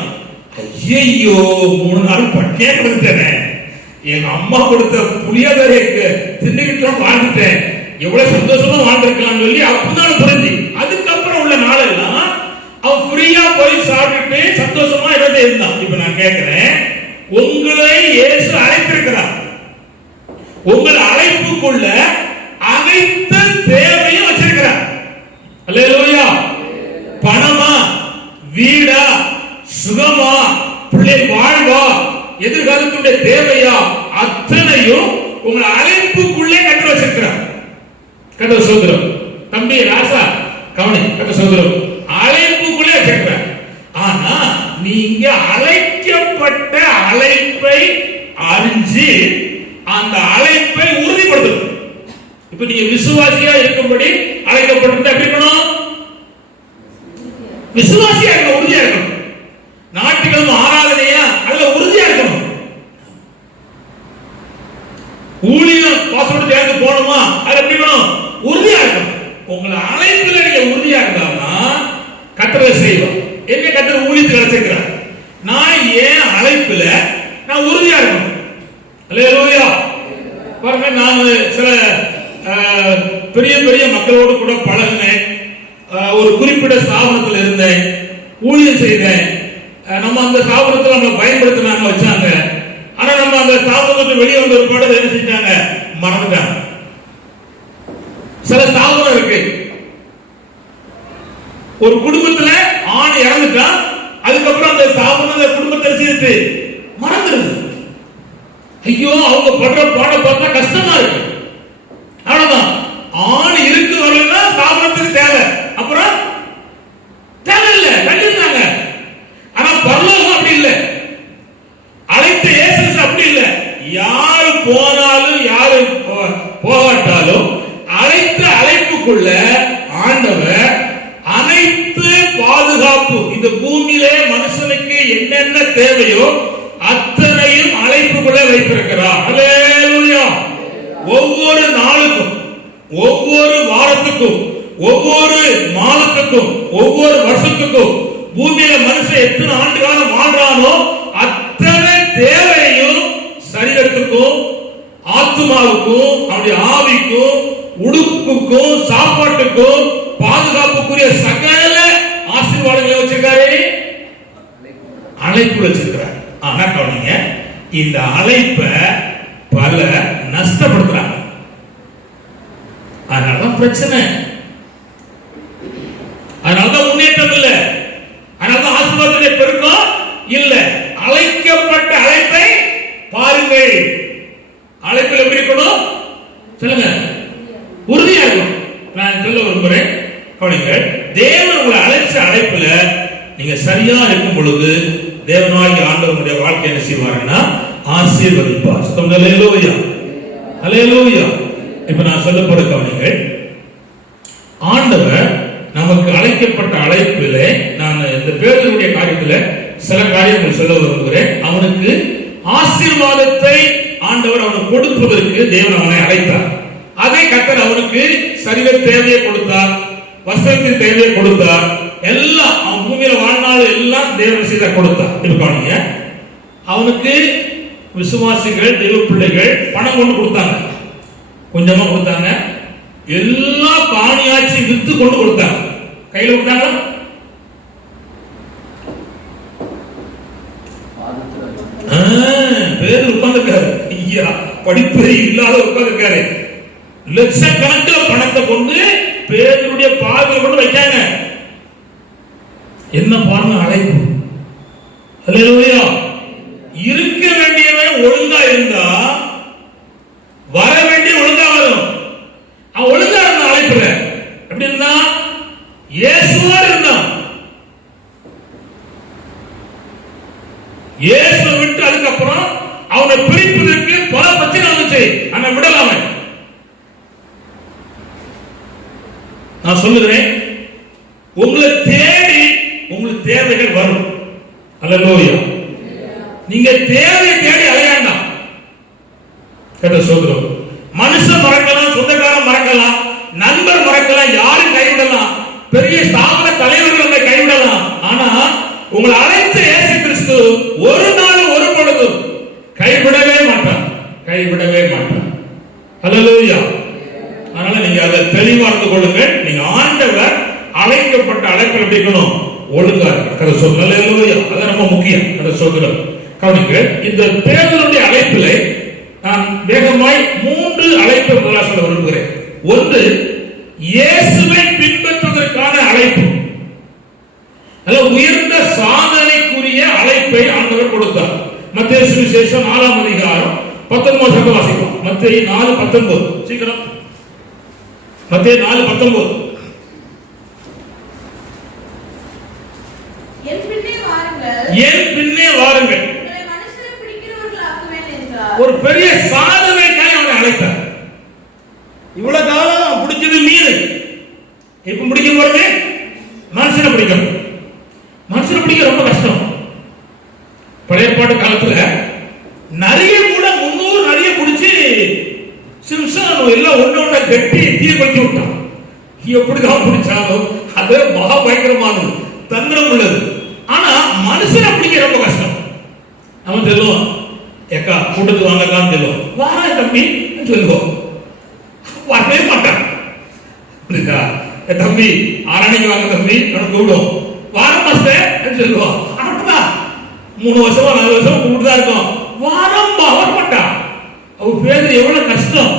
ஐயோ 3 நாள் பட்டினியா கிடந்துட்டேனே, எங்க அம்மா கொடுத்த புளியோதரை தின்னுகிட்டு வாழ்ந்துட்டேன், எவ்வளவு சந்தோஷமா வாழ்ந்திருக்கலாம்னு சொல்லி அப்பதான் புரிஞ்சு. அதுக்கப்புறம் உள்ள நாளெல்லாம் அவன் ஃப்ரீயா போய் சாப்பிட்டு சந்தோஷமா இருந்து இருந்தான். இப்ப நான் கேட்கிறேன், உங்களை இயேசு அழைத்திருக்கிறார். உங்கள் அழைப்புக்குள்ள அனைத்து தேவையும் வச்சிருக்கிறார். அல்லேலூயா. பணமா, வீடா, சுகமா, பிள்ளை வாழ்வா, எதிர்காலத்துடைய தேவையா, அத்தனையும் உங்க அழைப்புக்குள்ளே கட்ட வச்சிருக்கிறார். கட்ட சோதரம் தம்பி ராசா கவனி, கட்ட சோதரம் அழைப்புக்குள்ளே வச்சிருக்கிறார். ஆனா நீங்க அழைக்கப்பட்ட அழைப்பை அறிஞ்சு அந்த அழைப்பை உறுதிப்படுத்தணும். இப்ப நீங்க விசுவாசியா இருக்கும்படி அழைக்கப்பட்டிருந்தா எப்படி இருக்கணும்? விசுவாசியா இருக்கணும், உறுதியா இருக்கணும். ஞாயிற்றுக்கிழமை ஆராதனையா அல்ல, உறுதியா இருக்கணும். ஊழியம் பாஸ்வேர்டு சேர்ந்து போகணுமா, அது எப்படி இருக்கணும்? உறுதியா இருக்கணும். உங்களை அழைப்புல நீங்க உறுதியா இருந்தாதான் கட்டளை செய்வோம். என்ன கட்டளை ஊழியத்துக்கு அழைச்சிருக்கிறார், நான் ஏன் அழைப்புல நான் உறுதியா இருக்கணும். அல்லேலூயா. பாருங்க, நான் சில பெரிய பெரிய மக்களோடு கூட பழகினேன். ஒரு குறிப்பிட்ட ஸ்தாபனத்தில் இருந்தேன், ஊழியம் செய்தேன். நம்ம அந்த ஸ்தாபனத்தில் நம்மளை பயன்படுத்தினாங்க, வச்சாங்க. ஆனா நம்ம அந்த ஸ்தாபனத்தை வெளியே வந்த ஒரு பாடத்தை என்ன செஞ்சாங்க, மறந்துட்டாங்க. சில ஸ்தாபனம் இருக்கு, ஒரு குடும்பத்துல ஆண் இறந்துட்டா அதுக்கப்புறம் அந்த ஸ்தாபனம் குடும்பத்தை சேர்த்து மறந்துடுது. ஐயோ, அவங்க படுற பாட பார்த்தா கஷ்டமா இருக்கு. அவ்வளவுதான். ஆண் இருக்கு வரலன்னா ஸ்தாபனத்துக்கு தேவை, அப்புறம் தேவையில்லை, கண்டிப்பாங்க. ஆனா பரலோகம் அப்படி இல்லை. அழைத்த இயேசு அப்படி இல்லை. யாரு போனாலும் யாரு போகாட்டாலும் அழைத்த அழைப்புக்குள்ள ஆண்டவர் அனைத்து பாதுகாப்பு, இந்த பூமியிலே மனுஷனுக்கு என்னென்ன தேவையோ அத்தனையும் அழைப்புக்குள்ள வைத்திருக்கிறார். அல்லேலூயா. ஒவ்வொரு நாளுக்கும், ஒவ்வொரு வாரத்துக்கும், ஒவ்வொரு மாதத்துக்கும், ஒவ்வொரு வருஷத்துக்கும் பூமியில மனுஷன் எத்தனை ஆண்டு காலம் வாழ்றானோ அத்தனை தேவையும் சரீரத்துக்கும், ஆத்மாவுக்கும், அவருடைய ஆவிக்கும், உடுப்புக்கும், சாப்பாட்டுக்கும், பாதுகாப்புக்குரிய சகல ஆசீர்வாதங்களை வச்சிருக்காரு, அழைப்பு வச்சிருக்கிறார். ஆனா கவனிங்க, இந்த அழைப்பை பல நஷ்டப்படுத்துறாங்க. அதனாலதான் பிரச்சனை, அதனாலதான் முன்னேற்றம் இல்லை, அதனாலதான் ஆசீர்வாதத்தை பெருக்கம் இல்லை. அழைக்கப்பட்ட அழைப்பை பாருங்கள். அழைப்பில் எப்படி இருக்கணும் சொல்லுங்க, உறுதியா இருக்கணும். நான் சொல்ல விரும்புறேன், கவனிங்கள். தேவன் உங்களை அழைச்ச அழைப்புல நீங்க சரியா இருக்கும் பொழுது தேவனாகிய ஆண்டவருடைய வாழ்க்கை என்ன செய்வாருன்னா ஆசீர்வதிப்பார். சுத்தம். அல்லேலூயா, அல்லேலூயா. இப்ப நான் சொல்ல போற கவனிங்கள், ஆண்டவர் நமக்கு அழைக்கப்பட்ட அழைப்பிலே, நான் இந்த பேருடைய காரியத்துல சில காரியங்கள் சொல்ல விரும்புகிறேன். அவனுக்கு ஆசீர்வாதத்தை ஆண்டவர் அவனுக்கு கொடுப்பதற்கு தேவன் அவனை அழைத்தார். அதை கர்த்தர் அவனுக்கு சரீர தேவையை கொடுத்தார், வஸ்திரத்தின் தேவையை கொடுத்தார், எல்லாம் அவன் பூமியில வாழ்நாள் எல்லாம் தேவன் செய்த கொடுத்தார். இருக்கானுங்க, அவனுக்கு விசுவாசிகள், தெய்வ பிள்ளைகள் பணம் கொண்டு கொடுத்தாங்க, கொஞ்சமா கொடுத்தாங்க. எல்லா காணியாட்சி வித்து கொண்டு கொடுத்தாங்க. கையில கொடுத்தாங்க, பேர் உட்கார்ந்துருக்காரு. ஐயா, படிப்பு இல்லாத உட்கார்ந்துருக்காரு. லட்சக்கணக்கில் பணத்தை கொண்டு பேருடைய பாதையில் கொண்டு வைக்காங்க. என்ன பாருங்க அழைப்பு. அல்லேலூயா. இருக்க வேண்டியவன் ஒழுங்கா இருந்தா வர வேண்டிய ஒழுங்கா வரும். அவன் ஒழுங்கா இருந்த அழைப்புல எப்படி இருந்தா, இயேசுவோடு இருந்தான். இயேசுவை விட்டு அதுக்கப்புறம் அவனை பிரிப்பதற்கு பல பிரச்சனை வந்துச்சு. ஆனா விடலாம. நான் சொல்லுகிறேன், உங்களை தேடி உங்களுக்கு தேவைகள் வரும். அல்லேலூயா. நீங்க தேவை தேடி அலையாண்டாம். கேட்ட சோதரம். மனுஷன் மறக்கலாம், சொந்தக்காரன் மறக்கலாம், நண்பர் மறக்கலாம், யாரும் கைவிடலாம், பெரிய ஸ்தாபன தலைவர்கள் கைவிடலாம். ஆனா உங்களை அழைத்த இயேசு கிறிஸ்து ஒரு நாள் ஒரு பொழுதும் கைவிடவே மாட்டார், கைவிடவே மாட்டார். அல்லேலூயா. அதனால நீங்க அதை தெளிவா இருந்து கொள்ளுங்கள். நீங்க ஆண்டவர் அழைக்கப்பட்ட அழைப்பில் எப்படி இருக்கணும்? ஒழுங்கா இருக்கிற சொல்ல. அல்லேலூயா. அது ரொம்ப முக்கியம். அதை சொல்கிறோம். கவனிங்க, இந்த பேதுருடைய அழைப்பிலே நான் வேகமாய் 3 அழைப்பை முதலாக சொல்ல விரும்புகிறேன். ஒன்று, இயேசுவை பின்பற்றுவதற்கான அழைப்பு. உயர்ந்த சாதனைக்குரிய அழைப்பை ஆண்டவர் கொடுத்தார். மத்தேயு சுவிசேஷம் 4ஆம் அதிகாரம் 19 வாசிக்கலாம். மத்தேயு 4:19. சீக்கிரம். மத்தேயு 4:19. என் பின்னே வாருங்கள், என் பின்னே வாருங்கள். உங்களை மனுஷரை பிடிக்கிறவர்களாக்குவேன் என்றார். ஒரு பெரிய சாதனைக்காக அவனை அழைத்தார். இவ்வளவு காலம் பிடிச்சது மீன், இப்ப பிடிக்க போறது மனுஷனை பிடிக்கணும். மனுஷனை பிடிக்க ரொம்ப கஷ்டம். பழைய பாட்டு காலத்துல நிறைய கூட 300 நிறைய பிடிச்சி சிம்சன் எல்லாம் ஒண்ணு கட்டி தீய பறிச்சு விட்டான். எப்படிதான் பிடிச்சாலும் அது மகா பயங்கரமானது, தந்திரம் உள்ளது. ஆனா மனுஷனை பிடிக்க ரொம்ப கஷ்டம். நம்ம சொல்லுவோம், ஏக்கா கூட்டத்துக்கு வாங்கக்கான்னு சொல்லுவோம், வாரா தம்பி சொல்லுவோம், வரவே மாட்டான். தம்பி 6 வாங்க தம்பி கூப்பிடும், வாரம் மாஸ்டர் சொல்லுவோம். அப்படிதான் 3 வருஷமா 4 வருஷமா கூப்பிட்டுதான் இருக்கும், வாரம் வர மாட்டான். அவர் பேரு எவ்வளவு கஷ்டம்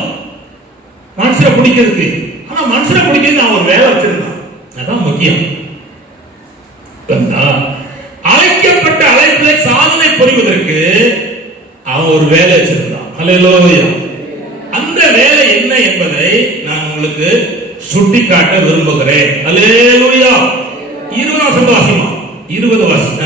மனுஷனை பிடிக்கிறதுக்கு. ஆனா மனுஷனை பிடிக்கிறது அவன் ஒரு வேலை வச்சிருந்தான். அதான் முக்கியம். அழைக்கப்பட்ட அழைப்பிலே சாதனை புரிவதற்கு அவன் ஒரு வேலை வச்சிருந்தான். அல்லேலூயா. அந்த வேலை என்ன என்பதை நான் உங்களுக்கு சுட்டிக்காட்ட விரும்புகிறேன். அல்லேலூயா. 20 வாசிமா, 20 வாசிங்க.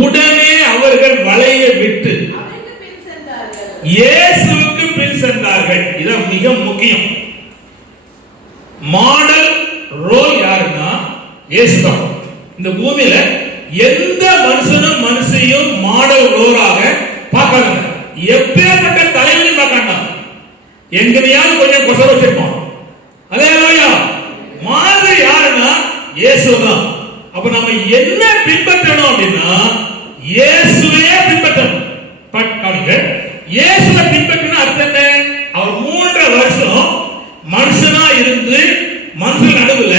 உடனே அவர்கள் வலையை விட்டு அவருக்கு பின் சென்றார்கள், இயேசுவுக்கு பின் சென்றார்கள். இது மிக முக்கியம். மாடல் ரோல் யாருன்னா இயேசுதான். இந்த பூமியில எந்த மனுஷனும் மனுஷையும் மாடல் ரோலாக பார்க்காங்க. எப்பேற்பட்ட தலைவனையும் பார்க்காண்டா, எங்கனையாவது கொஞ்சம் கொச வச்சிருப்பான். அல்லேலூயா. மாதிரி யாருன்னா இயேசுதான். அப்ப நம்ம என்ன பின்பற்றணும் அப்படின்னா இயேசுவையே பின்பற்றணும். இயேசுவை பின்பற்றின அர்த்தம் என்ன? அவர் 3 வருஷம் மனுஷனா இருந்து மனுஷன் நடுவுல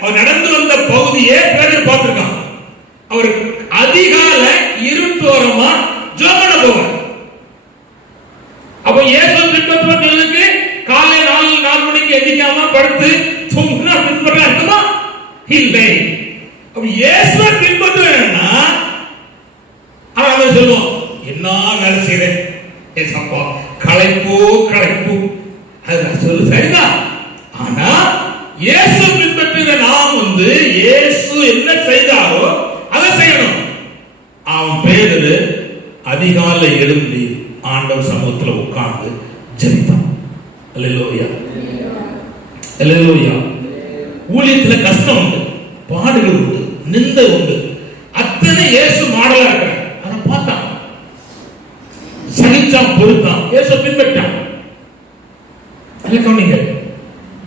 அவர் நடந்து வந்த பகுதியை பேர் பார்த்திருக்கான். அவர் அதிகால இருட்டோரமா ஜோமன போவார். அப்ப இயேசு பின்பற்றுவதற்கு காலை 4 மணிக்கு எந்திக்காம படுத்து தூங்கினா பின்பற்ற அர்த்தமா? இல்லை. அப்ப இயேசுவை பின்பற்றுவேன்னா அவன் சொல்லுவோம், என்ன வேலை செய்யறேன் ஏசப்பா, களைப்போ களைப்பு, அது சொல்லு சரிதான். ஆனா இயேசு பின்பற்றுகிற நாம் இயேசு என்ன செய்தாரோ அதை செய்யணும். அவன் பேரு அதிகாலை எழும்பி ஆண்டவர் சமூகத்தில் உட்கார்ந்து ஜெபித்தான். அல்லேலூயா. அல்லேலூயா. ஊழியத்துல கஷ்டம் உண்டு, பாடுகள் உண்டு, நிந்தை உண்டு. அத்தனை இயேசு மாடலா இருக்கிறார். அதை பார்த்தான், சகிச்சான், பொறுத்தான், இயேசு பின்பற்றான்.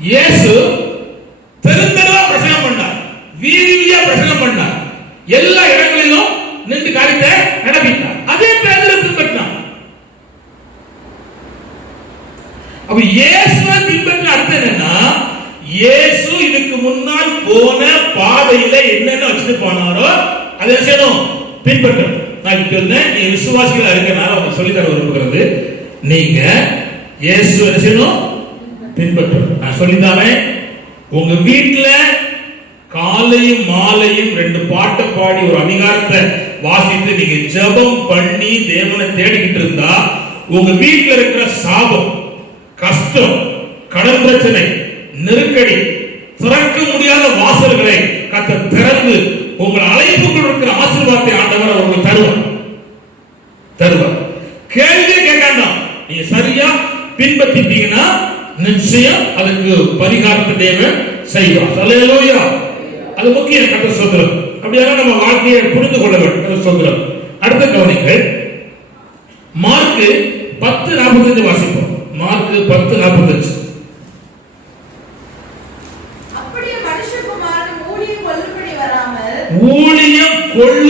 இயேசு தெருத்தெருவா பிரசங்கம் பண்ணார், வீதியா பிரசங்கம் பண்ணார், எல்லா இடங்களிலும் நின்று காரியத்தை நடப்பித்தார். அதே பேதுரு பின்பற்றினான். அப்ப இயேசுவை பின்பற்ற அர்த்தம் என்னன்னா, இயேசு இதுக்கு முன்னால் போன பாதையில என்னென்ன வச்சுட்டு போனாரோ அதை செய்யணும், பின்பற்றணும். நான் சொன்னேன், நீ விசுவாசிகளா இருக்கனால உங்களுக்கு சொல்லி தர விரும்புகிறது, நீங்க இயேசு என்ன செய்யணும், பின்பற்றணும். நான் சொல்லித்தாரேன். உங்க வீட்டுல காலையும் மாலையும் 2 பாட்டை பாடி ஒரு அதிகாரத்தை வாசித்து நீங்க ஜெபம் பண்ணி தேவனை தேடிக்கிட்டு இருந்தா உங்க வீட்டுல இருக்கிற சாபம், கஷ்டம், கடன் பிரச்சனை, நெருக்கடி, திறக்க முடியாத வாசல்களை கர்த்தர் திறந்து உங்கள் அழைப்புக்குள் இருக்கிற ஆசீர்வாதத்தை ஆண்டவர் உங்களுக்கு தருவார். கேள்வி கேட்காண்டா, நீங்க சரியா பின்பற்றிட்டீங்கன்னா நிச்சயம் அதுக்கு பரிகாரத்தை தேவன் செய்வார். அல்லேலூயா. அது முக்கியம். கர்த்தர் சொல்றார். அப்படியே நம்ம வாழ்க்கையை புரிந்து கொள்ள வேண்டும். சொல்றார். அடுத்த கவனிங்கள், மார்க் 10:45 வாசிப்போம். மார்க் 10:45. அப்படியே மனுஷகுமாரன் ஊழியம் கொள்ளும்படி வராமல், ஊழியம் கொள்ள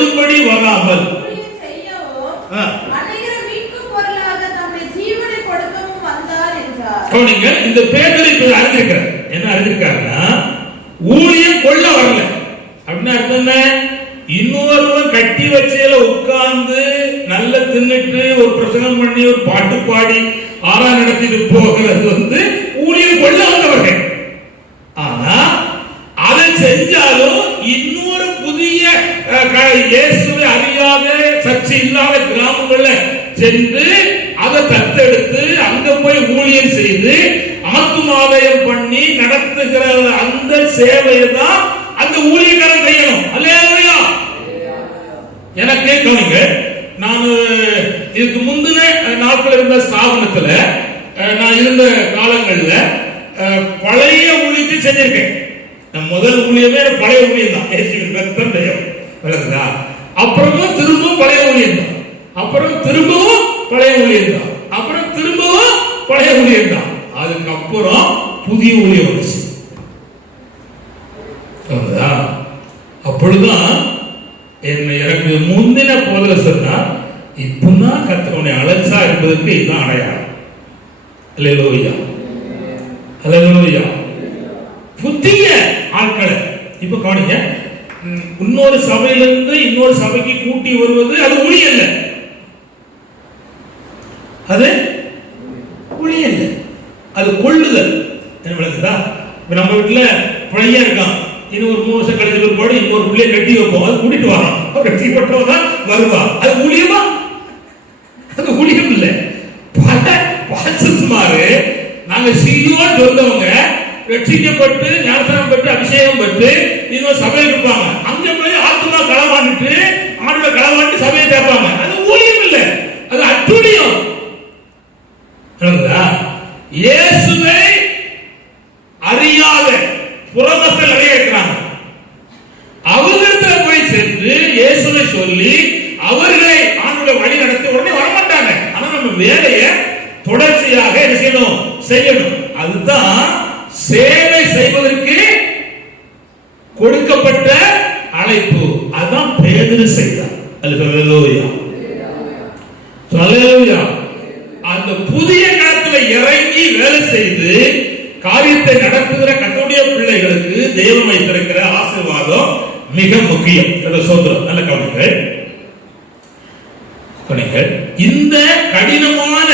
கவனிங்க, இந்த பேதுரு இப்ப அறிஞ்சிருக்காரு. என்ன அறிஞ்சிருக்காருன்னா, ஊழியம் கொள்ள வரல அப்படின்னு அர்த்தம் என்ன? இன்னொருவன் கட்டி வச்சேல உட்கார்ந்து நல்ல தின்னுட்டு ஒரு பிரசங்கம் பண்ணி ஒரு பாட்டு பாடி ஆறா நடத்திட்டு போகிறது ஊழியம் கொள்ள வந்தவர்கள். ஆனா அதை செஞ்சாலும் இன்னொரு புதிய இயேசுவை அறியாத சர்ச்சை இல்லாத கிராமங்கள்ல சென்று அதை தத்தெடுத்து அங்க போய் ஊழியம் செய்து ஆத்துமாலயம் பண்ணி நடத்துகிற அந்த சேவையை தான் அந்த ஊழியக்காரன் செய்யணும். அல்லேலூயா. எனக்கு கவனிங்க, நான் இதுக்கு முந்தின நாட்கள் இருந்த ஸ்தாபனத்துல நான் இருந்த காலங்கள்ல பழைய ஊழியத்தை செஞ்சிருக்கேன். முதல் ஊழியமே பழைய ஊழியம் தான். விளக்குதா? அப்புறமும் திரும்பவும் பழைய ஊழியம் தான், அப்புறம் திரும்பவும் பழைய ஊழியம் தான், அப்புறம் திரும்பவும் பழைய ஊழியம் தான். அதுக்கப்புறம் புதிய ஊழியம் வந்துச்சு. அப்பொழுதுதான் எனக்கு முந்தின போதல சொன்னா, இப்பதான் கர்த்தருடைய அழைச்சா என்பதற்கு இதுதான் அடையாளம். அல்லேலூயா, அல்லேலூயா. புதிய ஆட்களை இப்ப கவனிங்க, இன்னொரு சபையிலிருந்து இன்னொரு சபைக்கு கூட்டி வருவது அது ஊழியம் இல்லை, அது ஊழியம் இல்லை, அது கொள்ளுதல். என்ன விளக்குதா? இப்ப நம்ம வீட்டுல பழைய இருக்கான், இன்னும் ஒரு 3 வருஷம் கழிச்சு போடு இன்னொரு பிள்ளைய கட்டி வைப்போம், அது கூட்டிட்டு வரோம், கட்டி போட்டவதான் வருவா. அது ஊழியமா? அது ஊழியம் இல்லை. பல வாசஸ்மாரு நாங்க சீயோன்னு சொல்றவங்க ரட்சிக்கப்பட்டு ஞானஸ்நானம் பெற்று அபிஷேகம் பெற்று இன்னொரு சபையில் இருப்பாங்க. அங்க போய் ஆத்துமா களவாண்டுட்டு ஆண்டுல களவாண்டு சபையை சேர்ப்பாங்க. அது ஊழியம் இல்லை, அது அட்டுழியம். இயேசுவை அறியாத புறமக்கள் நிறைய இருக்கிறாங்க. அவர்களிடத்துல போய் சென்று இயேசுவை சொல்லி அவர்களை ஆண்டுல வழி நடத்தி உடனே வரமாட்டாங்க. ஆனா நம்ம வேலையை தொடர்ச்சியாக என்ன செய்யணும். அதுதான் சேவை செய்வதற்கு கொடுக்கப்பட்ட அழைப்பு. அதான் பேதுரு செய்தார். அல்லேலூயா, அல்லேலூயா. அந்த புதிய காலத்துல இறங்கி வேலை செய்து காரியத்தை நடத்துகிற கர்த்தருடைய பிள்ளைகளுக்கு தேவன் வைத்திருக்கிற ஆசீர்வாதம் மிக முக்கியம். சோதரம் நல்ல கவனிங்கள். இந்த கடினமான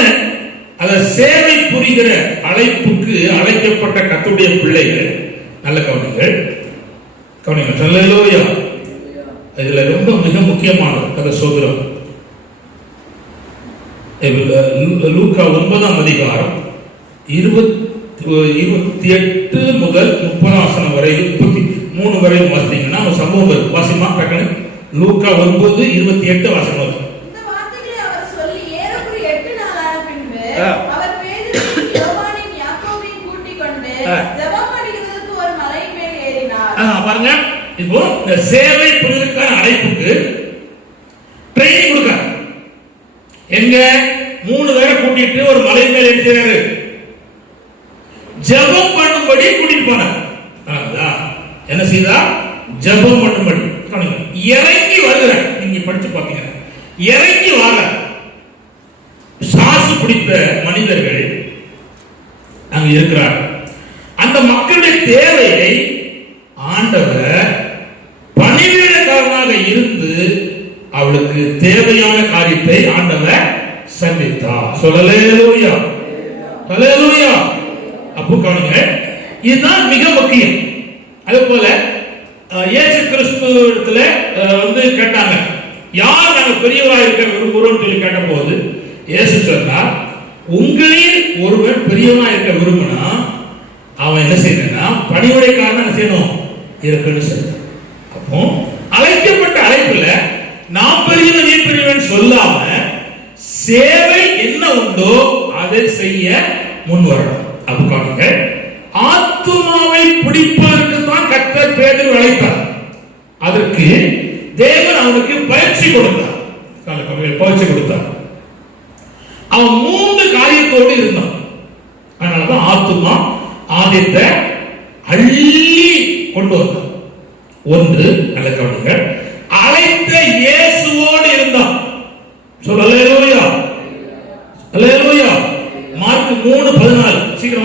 அத சேவை புரிகிற அழைப்புக்கு அழைக்கப்பட்ட கர்த்தருடைய பிள்ளைகள் நல்ல கவனிங்கள். அல்லேலூயா. இதுல ரொம்ப மிக முக்கியமானது சோதரம். லூக்கா 9ஆம் அதிகாரம் 28 முதல் 30 வரை 33 வரை வாசித்தீங்கன்னா ஒரு சம்பவம் இருக்கு. வாசிமா டக்குனு லூக்கா 9:28 வாசனம். இந்த வார்த்தைகளை அவர் சொல்லி ஏறக்குறைய 8 நாளான பின்பு அவர் பேதுருவையும் யோவானையும் யாக்கோபையும் கூட்டிக் கொண்டு ஜெபம் பண்ணுகிறதற்கு ஒரு மலையின் மேல் ஏறினார். பாருங்க, இப்போ இந்த சேவை புரிவதற்கான அழைப்புக்கு ட்ரெயினிங் கொடுக்கிறார். எங்க 3 பேரை கூட்டிட்டு ஒரு மலை மேல் ஏறினாரு, ஜெபம் பண்ணும்படி கூட்டிட்டு போனார். என்ன செய்தா? ஜெபம் பண்ணும்படி. இறங்கி வருகிறார். நீங்க படிச்சு பாத்தீங்க, இறங்கி வர சாசு பிடித்த மனிதர்கள் அங்க இருக்கிறார். அந்த மக்களுடைய தேவையை ஆண்டவர் பணிவிடைக்காரனாக இருந்து அவளுக்கு தேவையான காரியத்தை ஆண்டவர் சந்தித்தார். அல்லேலூயா, அல்லேலூயா. அப்போ கவனிங்க, இதுதான் மிக முக்கியம். அதே போல இயேசு கிறிஸ்துவிடத்துல கேட்டாங்க, யார் நாங்க பெரியவராக இருக்க விரும்புகிறோம் சொல்லி கேட்ட போது இயேசு சொன்னார், உங்களில் ஒருவன் பெரியவனா இருக்க விரும்பினா அவன் என்ன செய்யணும்னா பணிவுடைக்காரன் என்ன செய்யணும் இருக்குன்னு சொல்றான். அப்போ அழைக்கப்பட்ட அழைப்புல நான் பெரியவன் நீ பெரியவன் சொல்லாம சேவை என்ன உண்டோ அதை செய்ய முன் வரணும். அப்போ காணுங்க, ஆத்துமாவை பிடிப்பதற்கு தான் கர்த்தர் பேதுரு அழைத்தார். அதற்கு தேவன் அவனுக்கு பயிற்சி கொடுத்தார். அவன் 3 காரியத்தோடு இருந்தான். அதனாலதான் ஆத்துமா ஆதித்தை அள்ளி கொண்டு வந்தான். ஒன்று, நல்ல கவனிங்க, அழைத்த இயேசுவோடு இருந்தான். அல்லேலூயா, அல்லேலூயா. மார்க் 3:14 சீக்கிரம்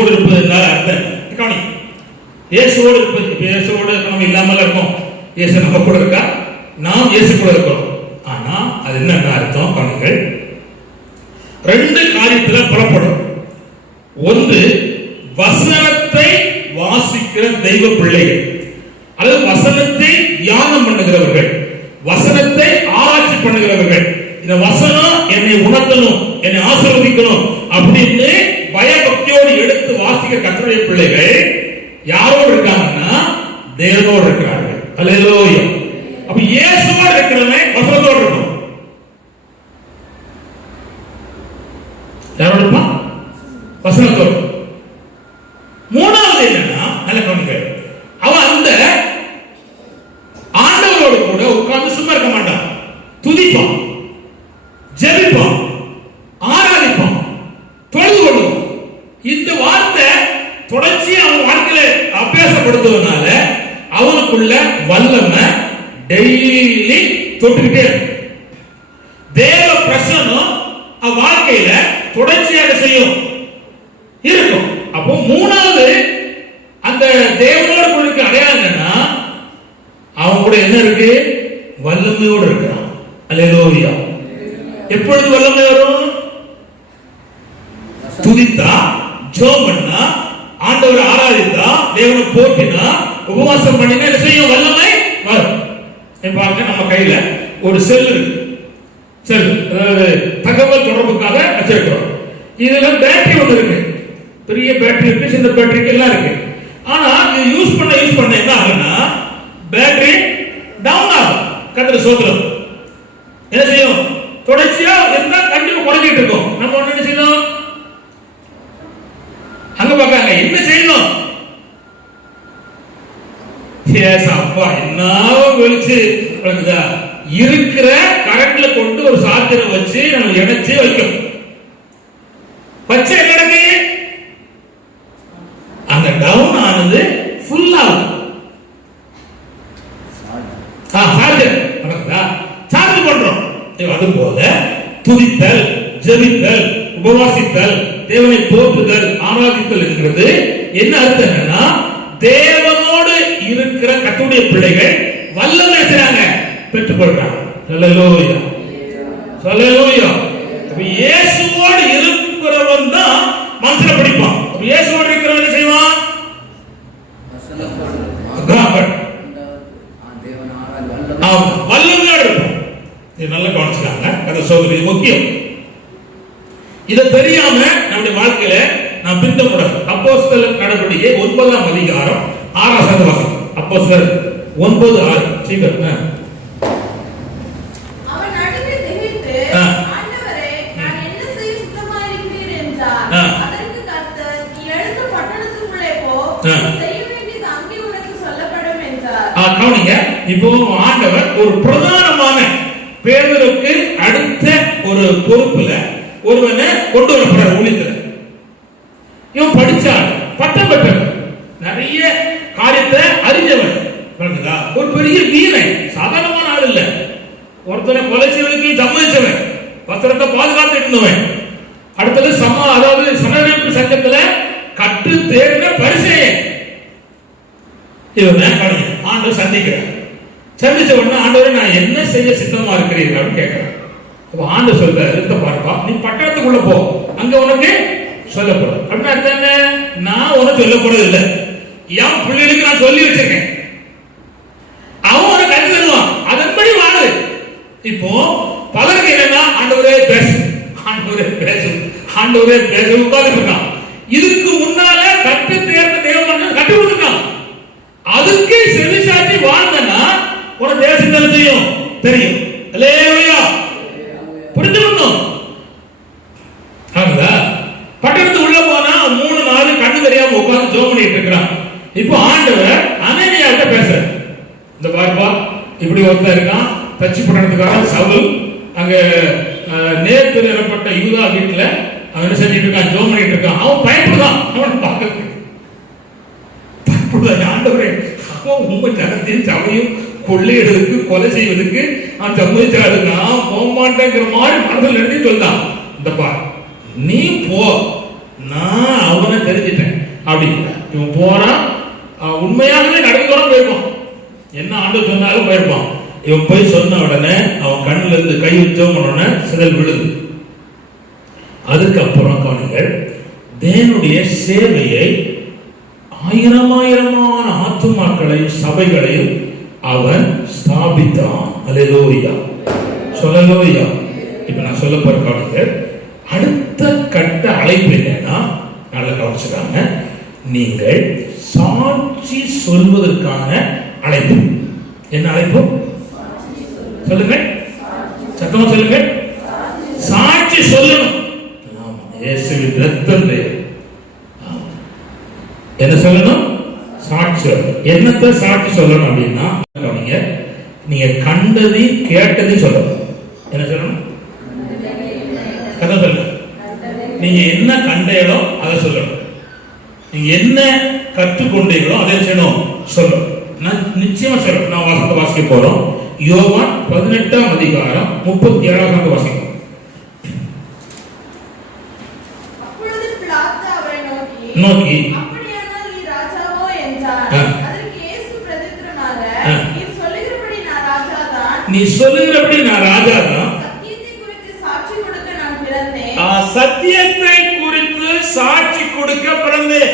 இயேசுவோடு இருப்பது என்றால் அர்த்தம் கவனி. இயேசுவோடு இருப்பது, இயேசுவோடு நம்ம இல்லாமல் இருக்கோம், இயேசு நம்ம கூட இருக்கா, நாம் இயேசு கூட இருக்கிறோம். ஆனா அது என்ன அர்த்தம் கவனிங்கள். ரெண்டு காரியத்துல புறப்படும். ஒன்று, வசனத்தை வாசிக்கிற தெய்வ பிள்ளைகள், அல்லது வசனத்தை தியானம் பண்ணுகிறவர்கள், வசனத்தை ஆராய்ச்சி பண்ணுகிறவர்கள். இந்த வசனம் என்னை உணர்த்தணும், என்னை ஆசீர்வதிக்கணும் அப்படின்னு பயபக்தியோடு எடுத்து வாசிக்கிற கர்த்தருடைய பிள்ளைகள் யாரோடு இருக்காங்கன்னா தேவனோடு இருக்கிறார்கள். அல்லேலூயா. அப்ப இயேசுவோடு இருக்கிறவன் வசனத்தோடு இருக்கும். யாரோடு இருப்பான்? வசனத்தோடு. மூணாவது என்னன்னா, நல்ல கவனிங்க, அவன் அந்த ஆண்டவரோடு கூட உட்கார்ந்து சும்மா இருக்க மாட்டான். துதிப்பான், ஜெபிப்பான், ஆராதிப்பான், தொழுது கொள்ளுவான். இந்த வார்த்தை தொடர்ச்சி அவன் வாழ்க்கையில அபியாசப்படுத்துவதனால அவனுக்குள்ள வல்லமை டெய்லி தொட்டுக்கிட்டே இருக்கும். தேவ பிரசன்னம் அவன் வாழ்க்கையில தொடர்ச்சியாக செய்யும் இருக்கும். அப்போ மூணாவது அந்த தேவனோடு கொடுக்க அடையாளம் என்னன்னா அவன் கூட என்ன இருக்கு? வல்லமையோடு இருக்கிறான். அல்லேலூயா. எப்பொழுது வல்லமை வரும்? துதித்தா, ஜெபம் பண்ணா, ஆண்டவரை ஆராதித்தா, தேவனை போற்றினா, உபவாசம் பண்ணினா என்ன செய்யும்? வல்லமை வரும். பாருங்க, நம்ம கையில ஒரு செல் இருக்கு. செல் அதாவது தகவல் தொடர்புக்காக வச்சிருக்கிறோம். இதுல பேட்டரி ஒன்று இருக்கு, பெரிய பேட்டரி இருக்கு, சின்ன பேட்டரி எல்லாம் இருக்கு. ஆனா இது யூஸ் பண்ண என்ன ஆகுன்னா பேட்டரி டவுன் ஆகும். கர்த்தர் ஸ்தோத்திரம். என்ன செய்யும்? தொடர்ச்சியா இருந்தா கண்டிப்பா குறைஞ்சிட்டு இருக்கும். நம்ம ஒண்ணு என்ன செய்யணும்? அங்க பார்க்காங்க என்ன செய்யணும்? எஸ் அப்பா என்ன வெளிச்சு இருக்கிற கரண்ட்ல கொண்டு ஒரு சாத்திரம் வச்சு நம்ம இணைச்சு வைக்கணும். வச்ச இடமே அந்த டவுன் ஆனது ஃபுல் ஆகும். சார்ஜ் பண்றோம். அது போல துதித்தல், ஜெபித்தல், உபவாசித்தல், தேவனை போற்றுதல், ஆராதித்தல் என்கிறது என்ன அர்த்தம்? என்னன்னா தேவனோடு இருக்கிற கர்த்தருடைய பிள்ளைகள் வல்லமை செய்றாங்க, பெற்றுக்கொள்றாங்க. ஹல்லேலூயா, ஹல்லேலூயா. இயேசுவோடு இருக்கிறவன் தான் மனசுல படிப்பான். இயேசுவோடு இருக்கிறவன் என்ன செய்வான்? வல்லமையோடு இருப்பான். இது நல்லா கவனிச்சுக்காங்க. அதை சொல்றது முக்கியம். இதை தெரியாம நம்முடைய வாழ்க்கையில நாம் பின்தொடர அப்போஸ்தலர் நடவடிக்கை 9ஆம் அதிகாரம் 6ஆம் வசனம். அப்போஸ்தலர் 9:6. சீக்கிரம். அவன் நடுவே திகைத்து, ஆண்டவரே, நான் என்ன செய்ய சுத்தமாயிருக்கிறேன் என்றார். அதற்கு கர்த்தர், நீ எழுந்து பட்டணத்துக்குள்ளே போ, செய்ய வேண்டியது அங்கே உனக்கு சொல்லப்படும் என்றார். கவனிங்க, இப்போ ஆண்டவர் ஒரு பிரதானமான பேதருக்கு அடுத்த ஒரு பொறுப்புல ஒருவனை கொண்டு வரப்படுற ஊழியத்துல. இவன் படிச்சான், பட்டம் பெற்றவன், நிறைய காரியத்தை அறிஞ்சவன், ஒரு பெரிய வீரன், சாதாரணமான ஆள் இல்ல. ஒருத்தனை கொலை செய்வதற்கு சம்மதிச்சவன், வஸ்திரத்தை பாதுகாத்து இருந்தவன். அடுத்தது அதாவது சமநிலைப்பு சங்கத்துல கற்று தேர்ந்த பரிசேயன். இவன் ஆண்டவர் சந்திக்கிறார். சந்திச்ச உடனே ஆண்டவரை நான் என்ன செய்ய சித்தமா இருக்கிறீர்கள் அப்படின்னு கேட்கிறேன். அப்ப ஆண்டவர் சொல்றாரு, இருந்த பார்ப்பா, நீ பட்டணத்துக்குள்ள போ, அங்க உனக்கு சொல்லப்படும். அப்படின்னா அர்த்தம் என்ன? நான் உனக்கு சொல்ல போறது இல்லை, என் பிள்ளைகளுக்கு நான் சொல்லி வச்சிருக்கேன், அவன் உனக்கு கற்று தருவான், அதன்படி வாழு. இப்போ பலருக்கு என்னன்னா ஆண்டவரே பேசு, ஆண்டவரே பேசு, ஆண்டவரே பேச உட்கார்ந்து இருக்கான். இதுக்கு முன்னால கற்று தேர்ந்த தேவன் கற்று கொடுத்துருக்கான். அதுக்கு செவிசாட்சி வாழ்ந்தனா உனக்கு தேசம் செய்யும் தெரியும். அல்லேலூயா. புரிஞ்சுக்கணும். பட்டணத்துக்கு உள்ள போனா 3 நாள் கண்ணு தெரியாம உட்கார்ந்து ஜெபம் பண்ணிட்டு இருக்கிறான். இப்போ ஆண்டவர் அனனியாட்ட பேசுறார். இந்த பார்ப்பா, இப்படி ஒருத்தர் இருக்கான், தச்சு பட்டணத்துக்காரன் சவுல், அங்க நேர்த்து நிறப்பட்ட யூதா வீட்டுல அவன் என்ன செஞ்சிட்டு இருக்கான்? ஜெபம் பண்ணிட்டு இருக்கான். அவன் பயப்படுதான், அவன் பார்க்க பயப்படுதான். ஆண்டவரே, அவன் உண்மை ஜனத்தையும் சபையும் கொள்ளையிடுறதுக்கு, கொலை செய்வதற்கு நான் சம்மதிச்சாரு, நான் போக மாட்டேங்கிற மாதிரி மனதில் எழுதி சொல்றான். இந்த பார், நீ போ, நான் அவனை தெரிஞ்சிட்டேன், இவன் போறான், உண்மையாகவே நடந்துதான் போயிருப்பான், என்ன ஆண்டு சொன்னாலும் போயிருப்பான். இவன் போய் சொன்ன உடனே அவன் கண்ணுல இருந்து கை வச்சவன் உடனே சிதல் விழுது. அதுக்கப்புறம் கவனிங்கள், தேவனுடைய சேவையை ஆயிரமாயிரமான ஆத்துமாக்களையும் சபைகளையும் அவன் ஸ்தாபித்தான். அல்லேலூயா, சொல்லலூயா. இப்ப நான் சொல்ல போற கவனிங்கள், அடுத்த கட்ட அழைப்பு என்னன்னா, நல்லா கவனிச்சுக்காங்க, நீங்கள் சாட்சி சொல்வதற்கான அழைப்பு. என்ன அழைப்பு சொல்லுங்க, சத்தமா சொல்லுங்க. சாட்சி சொல்லணும். இயேசுவின் இரத்தம் என்ன சொல்லணும்? சாட்சி. என்னத்தை சாட்சி சொல்லணும் அப்படின்னா, நீங்க கண்டதையும் கேட்டதையும் சொல்லணும். என்ன சொல்லணும்? கதை சொல்ல. நீங்க என்ன கண்டீங்களோ அதை சொல்லணும். நீங்க என்ன கற்றுக்கொண்டீங்களோ அதை செய்யணும், சொல்லணும். நான் நிச்சயமா சொல்லணும். நான் வாசத்தை வாசிக்க போறோம். யோவான் 18ஆம் அதிகாரம் 37ஆவது வாசிக்கும். நோக்கி அப்படியானால் நீ ராஜாவோ என்றார். அதற்கு இயேசு பிரதியுத்தரமாக, நீ சொல்லுகிறபடி நான் ராஜாதான். நீ சொல்லுகிறபடி நான் ராஜாதான். சத்தியத்தை குறித்து சாட்சி கொடுக்க நான் பிறந்தேன். சத்தியத்தை குறித்து சாட்சி கொடுக்க பிறந்தேன்.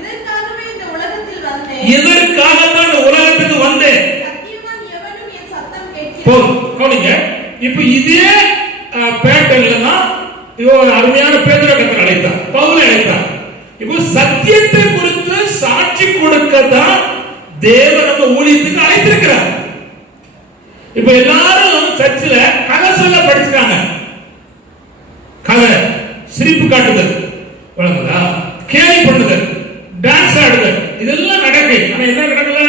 இதற்காகவே இந்த உலகத்தில் வந்தேன். இதற்காகத்தான் இந்த உலகத்துக்கு வந்தேன். சத்தியவான் எவனும் என் சத்தம் கேட்கிறான். இப்ப இதே பேட்டர்ல தான் ஒரு அருமையான பேதுரு கர்த்தர் அழைத்தார், பவுலை அழைத்தார். இப்போ சத்தியத்தை குறித்து சாட்சி கொடுக்கத்தான் தேவன் நம்ம ஊழியத்துக்கு அழைத்திருக்கிறார். இப்ப எல்லாரும் சர்ச்சில் கதை சொல்ல படிச்சுட்டாங்க. கதை, சிரிப்பு காட்டுதல், கேலி பண்ணுதல், டான்ஸ் ஆடுதல், இதெல்லாம் நடக்கு. ஆனா என்ன நடக்கல?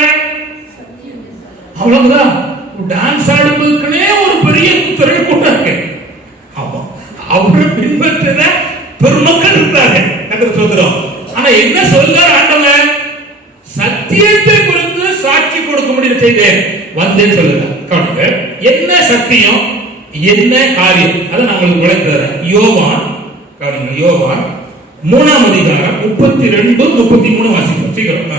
அவ்வளவுதான். டான்ஸ் ஆடுவதற்குனே ஒரு பெரிய துறை போட்டாங்க. ஆமா, அவரை பின்பற்ற பெருமக்கள் இருக்கிறாங்க. சொல்றோம். ஆனா என்ன சொல்றார் ஆண்டவர்? சத்தியத்தை குறித்து சாட்சி கொடுக்க முடியும் செய்தேன் வந்தேன்னு சொல்லுங்க. என்ன சத்தியம், என்ன காரியம், அதை நான் உங்களுக்கு விளக்கி தரேன். யோவான் 3ஆம் அதிகாரம் 32, 33 வாசிக்கும். சீக்கிரம்.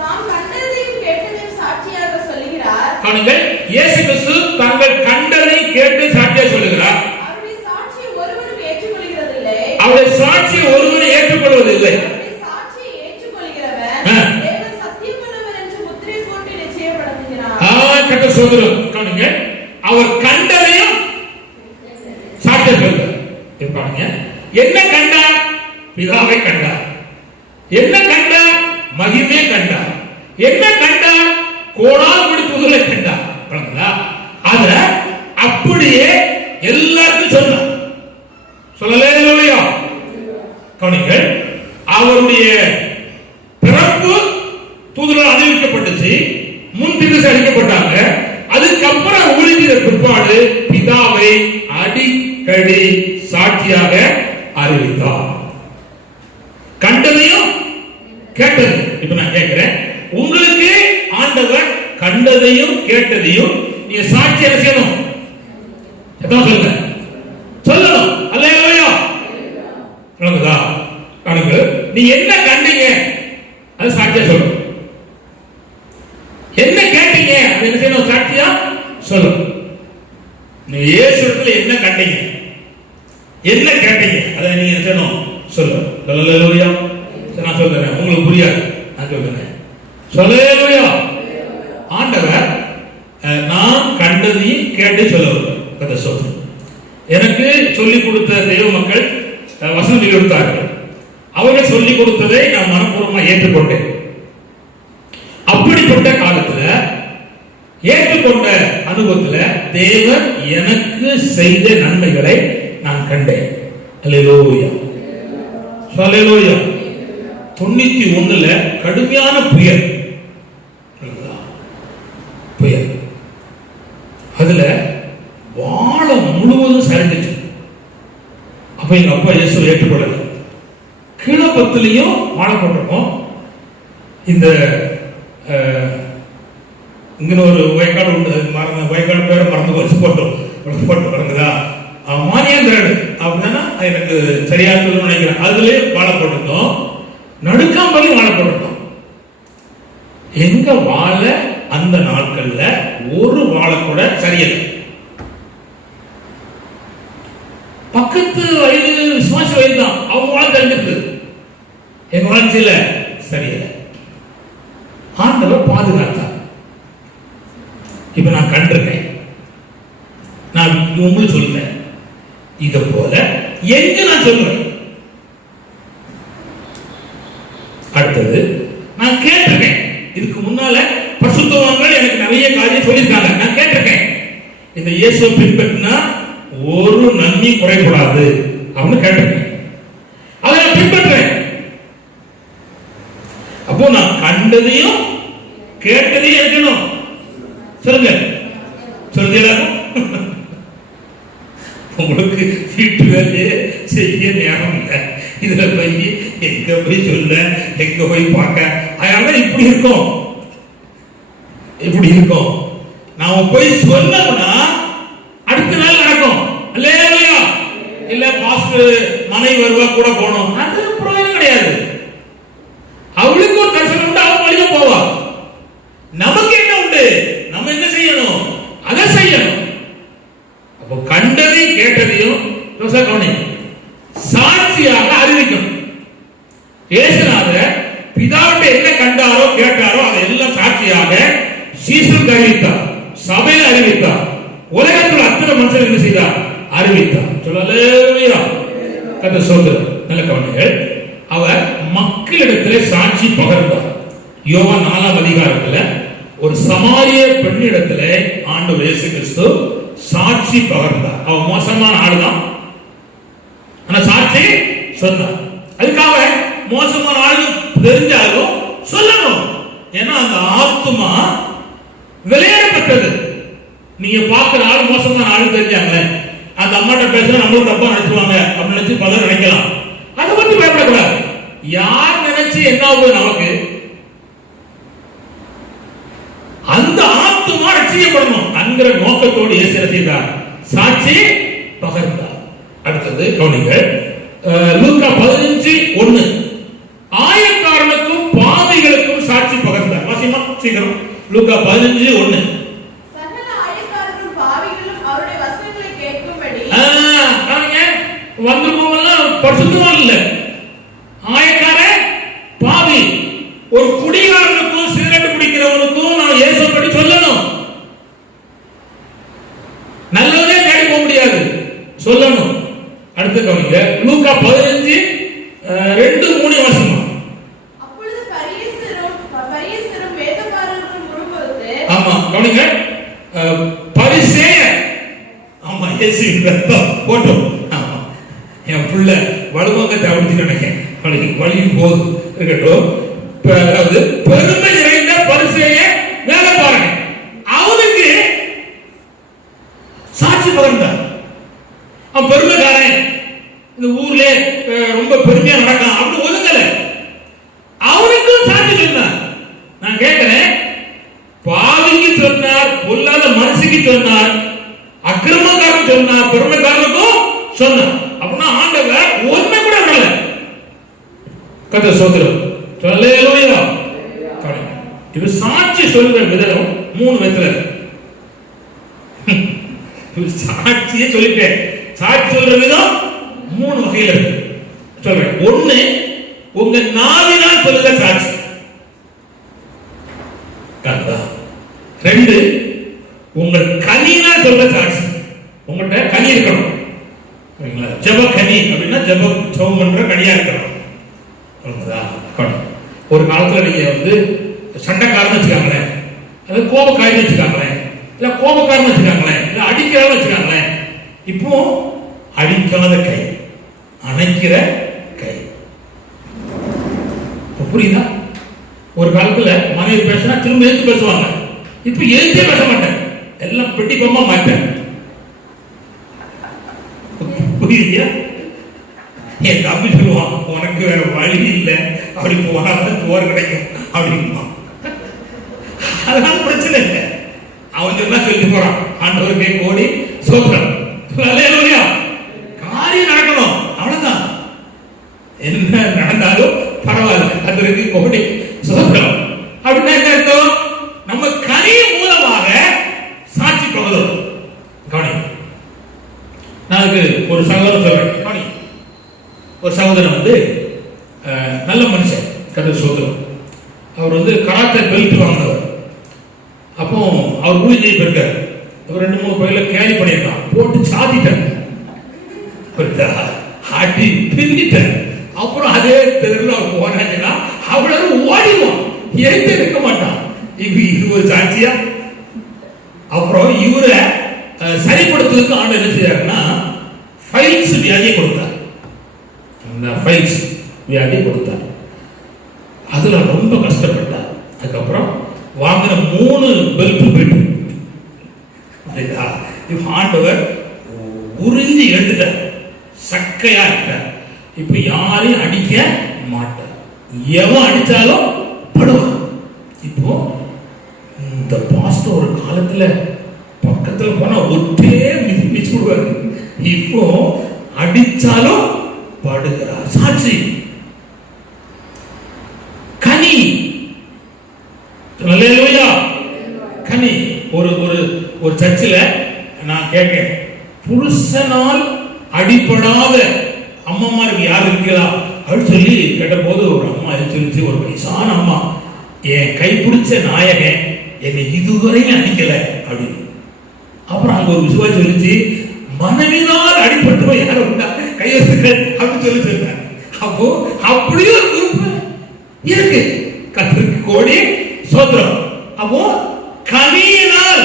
தாம் கண்டதையும் கேட்டதையும் சாட்சியாக சொல்லுகிறார். காணுங்கள், இயேசு கிறிஸ்து தங்கள் கண்டதை கேட்டு சாட்சியாக சொல்லுகிறார். அவருடைய சாட்சியை ஒருவரும் ஏற்றுக்கொள்கிறதில்லை. அவருடைய சாட்சியை ஒருவரும் ஏற்றுக்கொள்வதில்லை. அவருடைய சாட்சியை ஏற்றுக்கொள்கிறவன் தேவன் சத்தியமுள்ளவர் என்று முத்திரை போட்டு நிச்சயப்படுத்துகிறார். கட்ட சோதரம். காணுங்க, அவர் கண்டதையும் சாட்சியாக சொல்லுகிறார். பாருங்க, என்ன கண்டார்? பிதாவை கண்டார். என்ன கண்டார்? மகிமை கண்டார். என்ன கண்டார்? கோடால் தூதரை கண்டார். அத அப்படியே எல்லாருக்கும் சொன்னார். சொல்லலையா? கவனிங்கள், அவருடைய பிறப்பு தூதரால் அறிவிக்கப்பட்டுச்சு, முன்திரிசு அளிக்கப்பட்டாங்க. அதுக்கப்புறம் ஊழியத்தின் பிற்பாடு பிதாவை அடிக்கடி சாட்சியாக அறிவித்தார். கண்டதையும் கேட்டது. இப்ப நான் கேட்கிறேன், உங்களுக்கு ஆண்டவர் கண்டதையும் கேட்டதையும் நீங்க சாட்சியாக செய்யணும். சொல்லுங்க, சொல்லணும். அல்லேலூயா. கணக்கு நீ என்ன கண்டீங்க அது சாட்சியா சொல்லணும். என்ன கேட்டீங்க அது என்ன செய்யணும்? சாட்சியா சொல்லணும். நீ இயேசுவிடத்துல என்ன கண்டீங்க, என்ன கேட்டீங்க அதை நீங்க என்ன செய்யணும்? சொல்லணும். அல்லேலூயா. நான் சொல்றேன், உங்களுக்கு புரியாது, நான் சொல்றேன். அல்லேலூயா. ஆண்டவர் நான் கண்டதையும் கேட்டு சொல்லுவார். எனக்கு சொல்லிக் கொடுத்த தெய்வ மக்கள் வசனம் கொடுத்தார்கள். அவர்கள் சொல்லிக் கொடுத்ததை நான் மனப்பூர்வமாக ஏற்றுக்கொண்டேன். அப்படிப்பட்ட காலத்துல ஏற்றுக்கொண்ட அனுபவத்துல தேவன் எனக்கு செய்த நன்மைகளை நான் கண்டேன். அல்லேலூயா. அல்லேலூயா. 91ல கடுமையான புயல். அதுல வாழை முழுவதும் சரிஞ்சிச்சு. அப்ப எங்க அப்பா இயேசுவை ஏற்றுக்கொள்ளல. கீழப்பத்திலையும் வாழை போட்டிருக்கோம். இந்த இங்க ஒரு வயக்காடு உண்டு, வயக்காடு பேரை மறந்து வச்சு போட்டு பாருங்களா, மானியந்திரன் அப்படின்னா எனக்கு சரியா சொல்லணும்னு நினைக்கிறேன். அதுலயே வாழை போட்டிருந்தோம். நடுக்காம்படி வாழப்படட்டும். எங்க வாழ அந்த நாட்கள்ல ஒரு வாழ கூட சரியில்லை. பக்கத்து வயது விசுவாச வயது தான், அவங்க வாழ தெரிஞ்சிருக்கு. எங்க வாழ்க்கையில சரியில்லை. ஆண்டவர் பாதுகாத்தார். இப்ப நான் கண்டிருக்கேன், நான் உங்களுக்கு சொல்றேன். இத போல எங்க நான் சொல்றேன். அடுத்தது நான் கேட்டிருக்கேன். இதுக்கு முன்னால பரிசுத்தவான்கள் எனக்கு நிறைய காரியம் சொல்லியிருக்காங்க. நான் கேட்டிருக்கேன், இந்த இயேசுவை பின்பற்றினா ஒரு நன்மை குறைபடாது அப்படின்னு கேட்டிருக்கேன். அதை நான் பின்பற்றேன். அப்போ நான் கண்டதையும் கேட்டதையும் இருக்கணும். சொல்லுங்க, சொல்லுங்க. உங்களுக்கு வீட்டு வேலையே செய்ய நேரம் இல்லை. இதுல போய் எங்க போய் சொல்ல, எங்க போய் பார்க்க, அதனால இப்படி இருக்கும். இப்படி இருக்கும். நாம போய் சொல்லணும்னா அடுத்த நாள் நடக்கும். இல்ல பாஸ்டர் மனைவி வருவா கூட போனோம், அது பிரயோஜனம் கிடையாது. அவளுக்கு ஒரு தரிசனம் உண்டு, அவன் வழியா போவா. நமக்கு என்ன உண்டு? நம்ம என்ன செய்யணும்? அதை செய்யணும். அப்போ கண்டதையும் கேட்டதையும் கவனி, சாட்சியாக அறிவிக்கணும். இயேசுநாதர் பிதாவிட்ட என்ன கண்டாரோ கேட்டாரோ அதை எல்லாம் சாட்சியாக சீசருக்கு அறிவித்தார், சபையில் அறிவித்தார், உலகத்தில் அத்தனை மனுஷன் என்ன செய்தார்? அறிவித்தார். சொல்லலேலூயா, கர்த்தர் ஸ்தோத்திரம். நல்ல கவனிங்கள். அவர் மக்களிடத்திலே சாட்சி பகர்ந்தார். யோவான் 4ஆம் அதிகாரத்தில் ஒரு சமாரிய பெண்ணிடத்திலே ஆண்டவர் இயேசு கிறிஸ்து சாட்சி பகர்ந்தார். அவ மோசமான ஆளுதான், ஆனா சாட்சி சொன்னார். அதுக்காக மோசமான ஆளு தெரிஞ்சாலும் சொல்லணும். ஏன்னா அந்த ஆத்துமா விளையாடப்பட்டது. நீங்க பார்க்கிற ஆள் மோசமான ஆளு தெரிஞ்சாங்களே, அந்த அம்மாட்ட பேசுனா நம்மளும் தப்பா நினைச்சுவாங்க அப்படின்னு நினைச்சு பலர் நினைக்கலாம். அதை பத்தி பயப்படக்கூடாது. யார் நினைச்சு என்ன ஆகுது நமக்கு? அந்த ஆத்துமா ரட்சிக்கப்படணும் என்கிற நோக்கத்தோடு இயேசு செய்தார், சாட்சி பகர்ந்தார். அடுத்தது கவனிங்கள், லூக்கா 15:1 ஆயக்காரனுக்கும் பாவிகளுக்கும் சாட்சி பகர்ந்தார். வாசிமா சீக்கிரம். லூக்கா 15:1 சகல ஆயக்காரரும் பாவிகளும் அவருடைய வசனங்களை கேட்கும்படி. பாருங்க, வந்திருக்கவங்கெல்லாம் பரிசுத்தவான் இல்ல, ஆயக்கார பாவி. ஒரு குடிகாரனுக்கும் சிகரெட் பிடிக்கிறவனுக்கும் நான் இயேசுவை பற்றி சொல்லணும். நல்லதே தேடி போக முடியாது, சொல்லணும். அடுத்த கவனிங்க, லூக்கா 15:2-3 வசனம். அப்பொழுது பரிசேயரும் வேதபாரகரும் முறுமுறுத்து. ஆமா கவனிங்க, பரிசேயர். ஆமா, இயேசுவின் ரத்தம் போட்டோம். ஆமா, என் புள்ள வலுவங்கத்தை அடிச்சு நினைக்கிறேன், வழி போது இருக்கட்டும். அதாவது பெருமை நிறைந்த பரிசேயர் வேதபாரகன், அவனுக்கு சாட்சி பகர்ந்தார். அவன் பெருமைக்காரன், இந்த ஊர்ல ரொம்ப பெருமையா நடக்கான் அப்படி ஒதுங்கல, அவனுக்கு சாட்சி சொன்னார். நான் கேட்கிறேன், பாவிக்கு சொன்னார், பொல்லாத மனுஷிக்கு சொன்னார், அக்கிரமக்காரன் சொன்னார், பெருமைக்காரனுக்கும் சொன்னார். அப்படின்னா ஆண்டவர் ஒண்ணு கூட வரல. கர்த்தர் ஸ்தோத்திரம். அல்லேலூயா. இது சாட்சி சொல்ற விதம் 3 விதத்துல. சாட்சியே சொல்லிட்டேன். சாட்சி சொல்ற விதம் 3 வகையில இருக்கு. சொல்றேன். 1, உங்க நாவினால் சொல்லுற சாட்சி. 2, உங்கள் கனியினால் சொல்ற சாட்சி. உங்கள்கிட்ட கனி இருக்கணும். ஜெப கனி அப்படின்னா ஜெபம் பண்ற கனியா இருக்கணும். ஒரு காலத்துல நீங்க சண்டைக்காரன் வச்சுக்காங்களேன், அது கோபக்காரன் வச்சுக்காங்களேன், இல்ல கோபக்காரன் வச்சுக்காங்களேன், இல்ல அடிக்கிறான்னு வச்சுக்காங்களேன். இப்போ அடிக்காத கை, அணைக்கிற கை. புரியுதா? ஒரு காலத்துல மனைவி பேசினா திரும்ப எழுத்து பேசுவாங்க. இப்ப எழுத்தே பேச மாட்டேன், எல்லாம் பெட்டி பொம்மா மாட்டேன். புரியுதியா? என் தம்பி சொல்லுவான், உனக்கு வேற வழி இல்லை, அப்படி போனாதான் சோறு கிடைக்கும் அப்படின்பா. அதனால பிரச்சனை இல்லை. அவன் என்ன சொல்லி போறான், ஆண்டவருக்கே கோடி சோத்திரம். காரியம் நடக்கணும், அவ்வளவுதான். என்ன நடந்தாலும் பரவாயில்ல. கோடி சோதரம். அப்படின்னா என்ன அர்த்தம்? நம்ம கனி மூலமாக சாட்சி பகலும். கவனி, நான் அதுக்கு ஒரு சகோதரன் சொல்றேன். கவனி, ஒரு சகோதரன் வந்து நல்ல மனுஷன், கதை சோதரம். அவர் வந்து கராத்தே பெல்ட் வாங்கினவர். அப்போ அவர் ஊழியை போயிருக்காரு. அவர் 2-3 பயில கேரி பண்ணியிருக்கான், போட்டு சாத்திட்டாங்க, ஆட்டி பிரிஞ்சிட்டார். அப்புறம் அதே தெருவில் அவர் போனாச்சுன்னா அவ்வளவு ஓடிவான், எழுந்து இருக்க மாட்டான். இது ஒரு சாட்சியா? அப்புறம் இவரை சரிப்படுத்துவதற்கு ஆண்டு என்ன செய்யாருன்னா ஃபைல்ஸ் வியாதியை கொடுத்தார். அந்த ஃபைல்ஸ் வியாதியை கொடுத்தார். அதுல ரொம்ப கஷ்டப்பட்டார். அதுக்கப்புறம் வாங்கின 3 பெல்ட் போயிட்டு ஆண்டவர் உறிஞ்சி எடுத்துட்டார், சக்கையா இருக்கார். இப்ப யாரையும் அடிக்க மாட்டார், எவன் அடிச்சாலும் படுவான். இப்போ இந்த பாஸ்டர் ஒரு காலத்துல பக்கத்துல போனா ஒற்றே மிதிச்சு விடுவாரு. இப்போ அடிச்சாலும் படுகிறார். சாட்சி. கனி. அல்லேலூயா. கனி. ஒரு ஒரு ஒரு சர்ச்சில் நான் கேட்கிறேன், புருஷனால் அடிப்படாத அம்மாமாருக்கு யார் இருக்கிறா அப்படின்னு சொல்லி கேட்டபோது ஒரு அம்மா சொல்லிச்சு, ஒரு வயசான அம்மா, என் கைப்பிடிச்ச நாயகன் என்னை இதுவரையும் அடிக்கல அப்படின்னு. அப்புறம் அங்க ஒரு விசுவாசி சொல்லிச்சு, மனைவினால் அடிப்பட்டவன் யாரும் உண்டா கையெழுத்துக்க அப்படின்னு சொல்லி சொன்னாங்க. அப்போ அப்படியே ஒரு குரூப் இருக்கு. கர்த்தருக்கு கோடி ஸ்தோத்திரம். அப்போ கனியினால்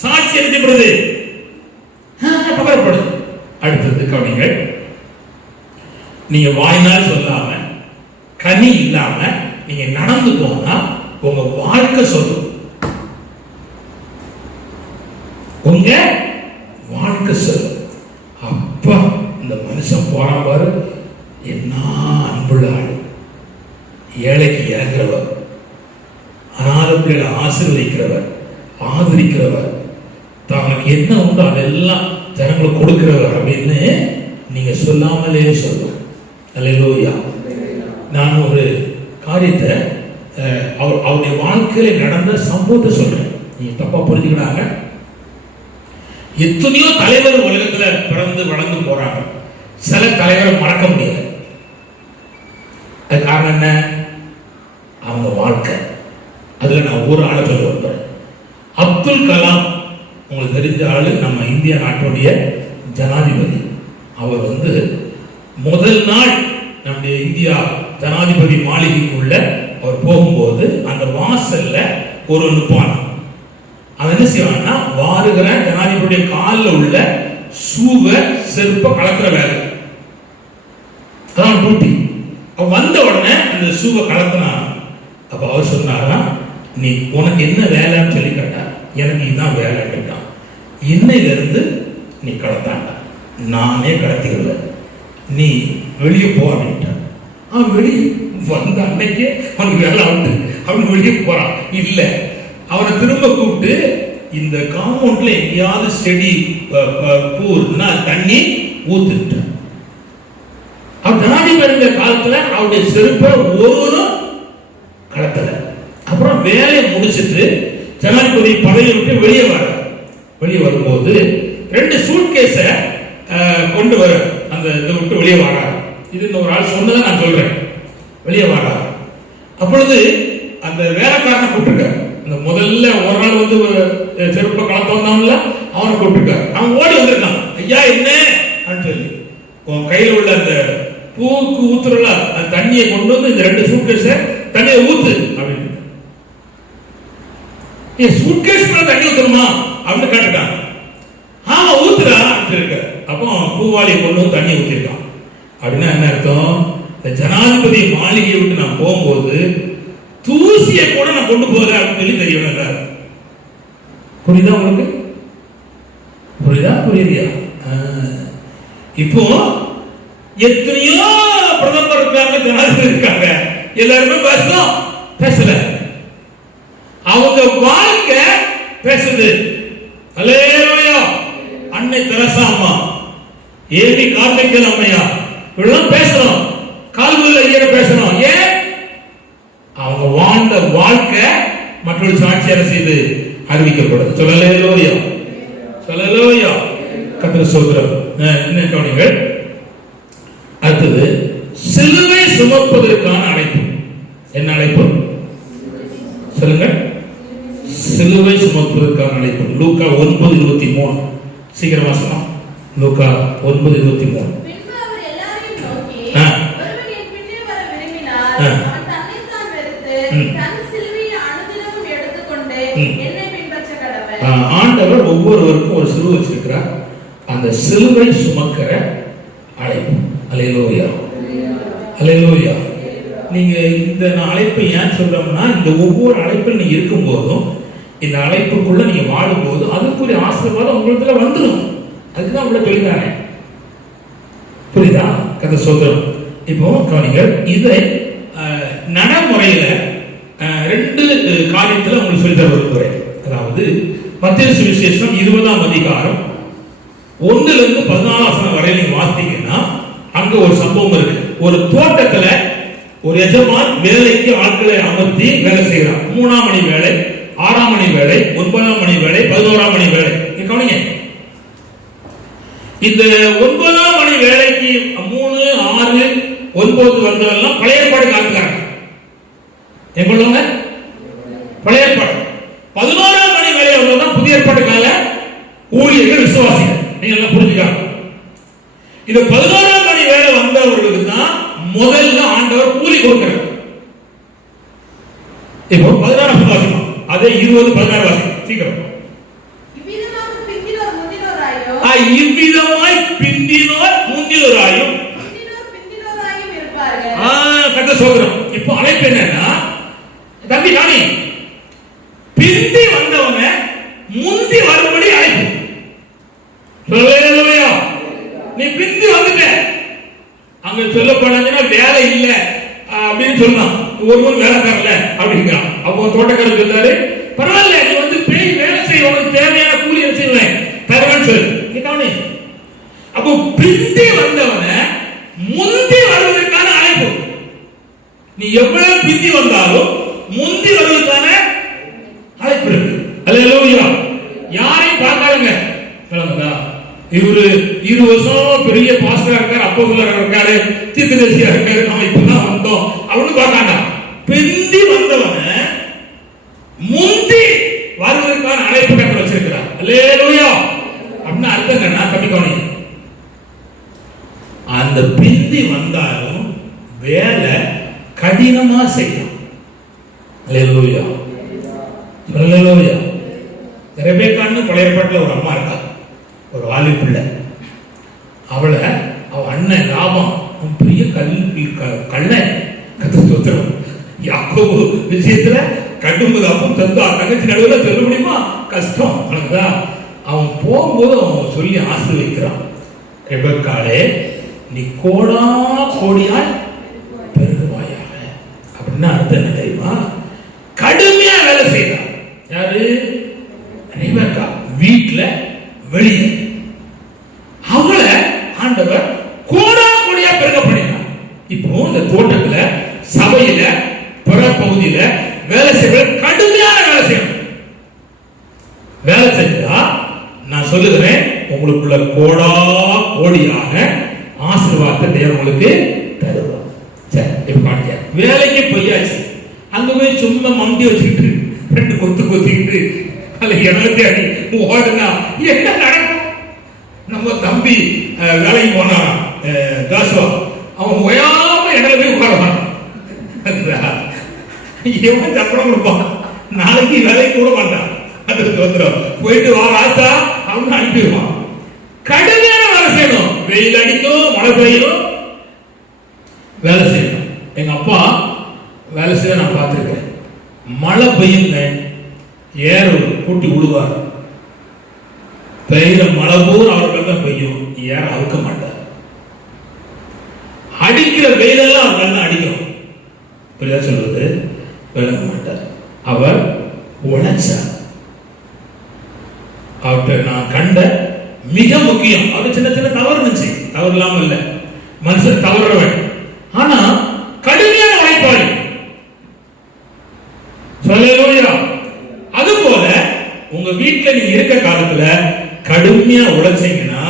சாட்சி எழுதப்படுது, பகரப்படுது. அடுத்தது கவனிங்கள், நீங்க வாயினால் சொல்லாம கனி இல்லாம நீங்க நடந்து போனா உங்க வாழ்க்கை சொல்லும். உங்க வாழ்க்கை சொல்லும். அப்பா இந்த மனுஷன் போறான் பாரு, என்ன அன்புள்ள ஆள், ஏழைக்கு இறங்குறவர், அனாதை பிள்ளைகளை ஆசீர்வதிக்கிறவர், ஆதரிக்கிறவர், தனக்கு என்ன உண்டோ அதெல்லாம் ஜனங்களுக்கு கொடுக்கிறவர் அப்படின்னு நீங்க சொல்லாமலே சொல்லுங்க. அல்லேலூயா. நான் ஒரு காரியத்தை அவருடைய வாழ்க்கையில நடந்த சம்பவத்தை சொல்றேன், நீங்க தப்பா புரிஞ்சுக்கிறாங்க. எத்தனையோ தலைவர் உலகத்துல பிறந்து வளர்ந்து போறாங்க, சில தலைவரை மறக்க முடியல. அது காரணம் என்ன? அவங்க வாழ்க்கை. அதுல நான் ஒரு ஆளை சொல்ல வந்தேன். அப்துல் கலாம், உங்களுக்கு தெரிஞ்ச ஆளு, நம்ம இந்திய நாட்டுடைய ஜனாதிபதி. அவர் வந்து முதல் நாள் நம்முடைய இந்தியா ஜனாதிபதி மாளிகைக்குள்ள அவர் போகும்போது அந்த வாசல்ல ஒரு நிப்பான, அவன் என்ன செய்வான்னா வாருகிற ஜனாதிபதியுடைய காலில் உள்ள சூவ செருப்ப கலக்கிற வேலை, அதான் டியூட்டி. அவன் வந்த உடனே அந்த சூவ கலக்கினான். அப்ப அவர் சொன்னாரா, நீ உனக்கு என்ன வேலைன்னு சொல்லி கேட்டார். எனக்கு இதுதான் வேலை கேட்டான். இன்னையில இருந்து நீ கலத்தாண்ட, நானே கலத்திக்கல, நீ வெளியே போ அப்படின்ட்டான். அவன் வெளியே வந்த அன்னைக்கே அவனுக்கு வேலை ஆகுது, அவன் வெளியே போறான். இல்ல, அவனை திரும்ப கூப்பிட்டு இந்த காம்பவுண்ட்ல எங்கேயாவது செடி பூ இருக்குன்னா தண்ணி ஊத்துட்டான். அவன் ஜனாதிபதி காலத்துல அவருடைய செருப்பை ஒருவரும் கடத்தல. அப்புறம் வேலையை முடிச்சிட்டு ஜனாதிபதி பதவியை விட்டு வெளியே வர, வெளியே வரும்போது 2 சூட்கேஸ கொண்டு வர அந்த இதை விட்டு வெளியே வராரு. இது ஒரு ஆள் சொன்னதை நான் சொல்றேன். வெளியே வராரு. அப்பொழுது அந்த வேலைக்காரனை கூப்பிட்டுருக்காரு. அந்த முதல்ல ஒரு நாள் வந்து செருப்பை கலத்த வந்தான்ல, அவனை கூப்பிட்டுருக்காரு. அவன் ஓடி வந்திருக்கான். ஐயா என்ன சொல்லி, உன் கையில் உள்ள அந்த பூவுக்கு ஊத்துறல அந்த தண்ணியை கொண்டு வந்து இந்த 2 சூட்கேஸ தண்ணியை ஊத்து அப்படின்னு. சூட்கேஸ் மேல தண்ணி ஊத்தணுமா அப்படின்னு கேட்டுட்டான். ஆமா ஊத்துறா இருக்க. அப்போ பூவாளியை கொண்டு வந்து தண்ணி ஊத்திருக்கான். அப்படின்னா என்ன அர்த்தம்? இந்த ஜனாதிபதி மாளிகையை விட்டு நான் போகும்போது தூசியை கூட நான் கொண்டு போகிறேன் அப்படின்னு சொல்லி தெரியணும். புரியுதா உங்களுக்கு? புரியுதா? புரியுதியா? இப்போ எத்தனையோ பிரதமர் இருக்காங்க, ஜனாதிபதி இருக்காங்க, எல்லாருமே பேசலாம், பேசல. அவங்க வாழ்க்கை பேசுது. அல்லேலூயா. அன்னை தெரசா அம்மா, ஏபி கார்த்திகேயன் அம்மையா, இவெல்லாம் பேசணும். கால்வெல் ஐயரை பேசணும். ஏன்? அவங்க வாழ்ந்த வாழ்க்கை மற்றொரு சாட்சியாக செய்து அறிவிக்கப்படுது. சொல்லலேலூயா, சொல்லலேலூயா, கர்த்தர் ஸ்தோத்திரம். என்ன கவனிங்கள், அடுத்தது சிலுவை சுமப்பதற்கான அழைப்பு. என்ன அழைப்பு சொல்லுங்க? சிலுவை சுமப்பதற்கான அழைப்பு. லூக்கா 9:23 சீக்கிரம் வாசனம். லூக்கா 9:23. பின்பு அவர் எல்லாரையும் நோக்கி, ஒருவன் என் பின்னே வர விரும்பினால் அவன் தன்னைத்தான் வெறுத்து தன் சிலுவையை அனுதினமும் எடுத்துக்கொண்டு என்னை பின்பற்ற கடவன். ஆண்டவர் ஒவ்வொருவருக்கும் ஒரு சிலுவை வச்சிருக்கிறார். அந்த சிலுவை சுமக்கிற அழைப்பு. அல்லேலூயா, அல்லேலூயா. நீங்க இந்த அழைப்பை ஏன் சொல்றோம்னா, இந்த ஒவ்வொரு அழைப்பில் நீங்க இருக்கும் போதும், இந்த அழைப்புக்குள்ள நீங்க வாழும் போது அதுக்குரிய ஆசீர்வாதம் உங்களுக்கு வந்துடும். அதுதான் உள்ள சொல்லித்தானே. புரியுதா? கர்த்தர் ஸ்தோத்திரம். இப்போ கவனிங்கள், இதை நடைமுறையில 2 காரியத்துல உங்களுக்கு சொல்லி தர விரும்புகிறேன். அதாவது மத்தேயு சுவிசேஷம் 20ஆம் அதிகாரம் 1-14 வரை நீங்க வாசித்தீங்கன்னா அங்க ஒரு சம்பவம் இருக்கு. ஒரு தோட்டத்துல ஒரு எஜமான் வேலைக்கு ஆட்களை அமர்த்தி வேலை செய்கிறார். 3ஆம் மணி வேலை, 6ஆம் மணி வேலை, 9ஆம் மணி வேலை, 11ஆம் மணி வேலை. கவனிங்க, இந்த 9ஆம் மணி வேலைக்கு 3, 6, 9 வந்தவெல்லாம் பழைய ஏற்பாடு காட்டுறாங்க. எங்களுங்க பழைய ஏற்பாடு. 11ஆம் மணி வேலை வந்தவங்க புதிய ஏற்பாடு கால ஊழியர்கள், விசுவாசிகள். நீங்க எல்லாம் புரிஞ்சுக்காங்க. இந்த 11ஆம் மணி வேலை வந்தவர்களுக்கு தான் முதல்ல ஆண்டவர் கூலி கொடுக்கிறார். இப்போ 16 வாசிமா, அதே 20-16 வாசிமா சீக்கிரம். இவ்விதமாய் பிந்தினோர் முந்தினோராயும் இருப்பார்கள். கர்த்தர் சொல்றோம். இப்போ அழைப்பு என்னன்னா, தம்பி காணி பிந்தி வந்தவங்க முந்தி வரும்படி அழைப்பு. சொல்லலையா? நீ பிந்தி வந்துட்ட, அங்க சொல்லப்படாதுன்னா வேலை இல்லை அப்படின்னு சொல்லலாம். ஒருவன் வேலை தரல அப்படிங்கிறான். அப்போ தோட்டக்காரர் சொன்னாரு, பரவாயில்ல, நீ வந்து போய் வேலை செய்ய, உனக்கு தேவையான கூலி செய்வேன் தருவேன்னு சொல்லு. கவனி, அப்போ பிந்தி வந்தவன முந்தி வருவதற்கான அழைப்பு. நீ எவ்வளவு பிந்தி வந்தாலும் முந்தி வருவதற்கான அழைப்பு இருக்கு. அல்லேலூயா. யாரையும் பார்க்காதுங்க. இவரு 20 வருஷம் பெரிய பாஸ்டரா இருக்காரு, அப்போஸ்தலரா இருக்காரு, தீர்க்கதரிசியா இருக்காரு, நாம இப்பதான் வந்தோம் அப்படின்னு பார்க்காண்டா. பிந்தி வந்தவன முந்தி வருவதற்கான அழைப்பு கட்டளை வச்சிருக்கிறார். அல்லேலூயா. அப்படின்னா அர்த்தம் என்ன? கவனி, அந்த பிந்தி வந்தாலும் வேலை கடினமா செய்யலாம். அல்லேலூயா, அல்லேலூயா. ரெபேக்கான்னு பழைய ஏற்பாட்டுல ஒரு அம்மா இருக்கா, ஒரு வாலி பிள்ளை. அவளை அவ அண்ணன் லாபம் பெரிய கள்ளன். கர்த்தர் ஸ்தோத்திரம். யாக்கோபு விஷயத்துல கடும்பு அப்பம் தந்தா தங்கச்சி நடுவில் சொல்ல முடியுமா? கஷ்டம். அவன் போகும்போது அவன் சொல்லி ஆசீர்வதிக்கிறான், ரெபெக்காளே நீ கோடா கோடியாய் பெருகுவாயாக. அப்படின்னா அர்த்தம் என்ன தெரியுமா? கடுமையா வேலை செய்யறான். யாரு? ரெபெக்கா. வீட்டுல வெளியே அவளை ஆண்டவர் கோடா கோடியா பெருக பண்ணினார். இப்போ இந்த தோட்டத்துல, சபையில, புற பகுதியில வேலை செய்ய கடுமையான வேலை செய்யணும். வேலை செஞ்சா நான் சொல்லுகிறேன், உங்களுக்குள்ள கோடா கோடியாக ஆசீர்வாதத்தை தேவன் உங்களுக்கு தருவார். சரி, இப்ப பாருங்க, வேலைக்கு போயாச்சு. அங்க போய் சும்மா மண்டி வச்சுக்கிட்டு 2 கொத்து கொத்திக்கிட்டு அல்ல எனக்கு அடி ஓடுனா என்ன நடக்கும்? நம்ம தம்பி வேலைக்கு போனான் தாசுவா, அவன் ஓயாம இடத்துல போய் உட்காருவான். இவன் சம்பளம் கொடுப்பான், நாளைக்கு வேலைக்கு கூட மாட்டான். அதுக்கு வந்துடும், போயிட்டு வா ராசா அவனு அனுப்பிடுவான். கடுமையான வேலை செய்யணும். வெயில் அடிக்கும், மழை பெய்யும், வேலை செய்யணும். எங்க அப்பா வேலை செய்ய நான் பார்த்துருக்கேன். மழை பெய்யுங்க, ஏர் கூட்டி விடுவார். பெய்த மழை போர் அவர்கள் தான் பெய்யும், ஏற அவுக்க மாட்டார். அடிக்கிற வெயிலெல்லாம் அவர்கள் தான் அடிக்கும். புரியா சொல்றது? விளங்க மாட்டார். அவர் உழைச்சார். அவர்கிட்ட நான் கண்ட மிக முக்கியம், அவர் சின்ன சின்ன தவறு இருந்துச்சு, தவறு இல்லாம இல்ல, மனுஷன் தவறுறவன். ஆனா கடுமையான உழைப்பாளி. ஹல்லேலூயா. அதுபோல உங்க வீட்டுல நீங்க இருக்க காலத்துல கடுமையா உழைச்சீங்கன்னா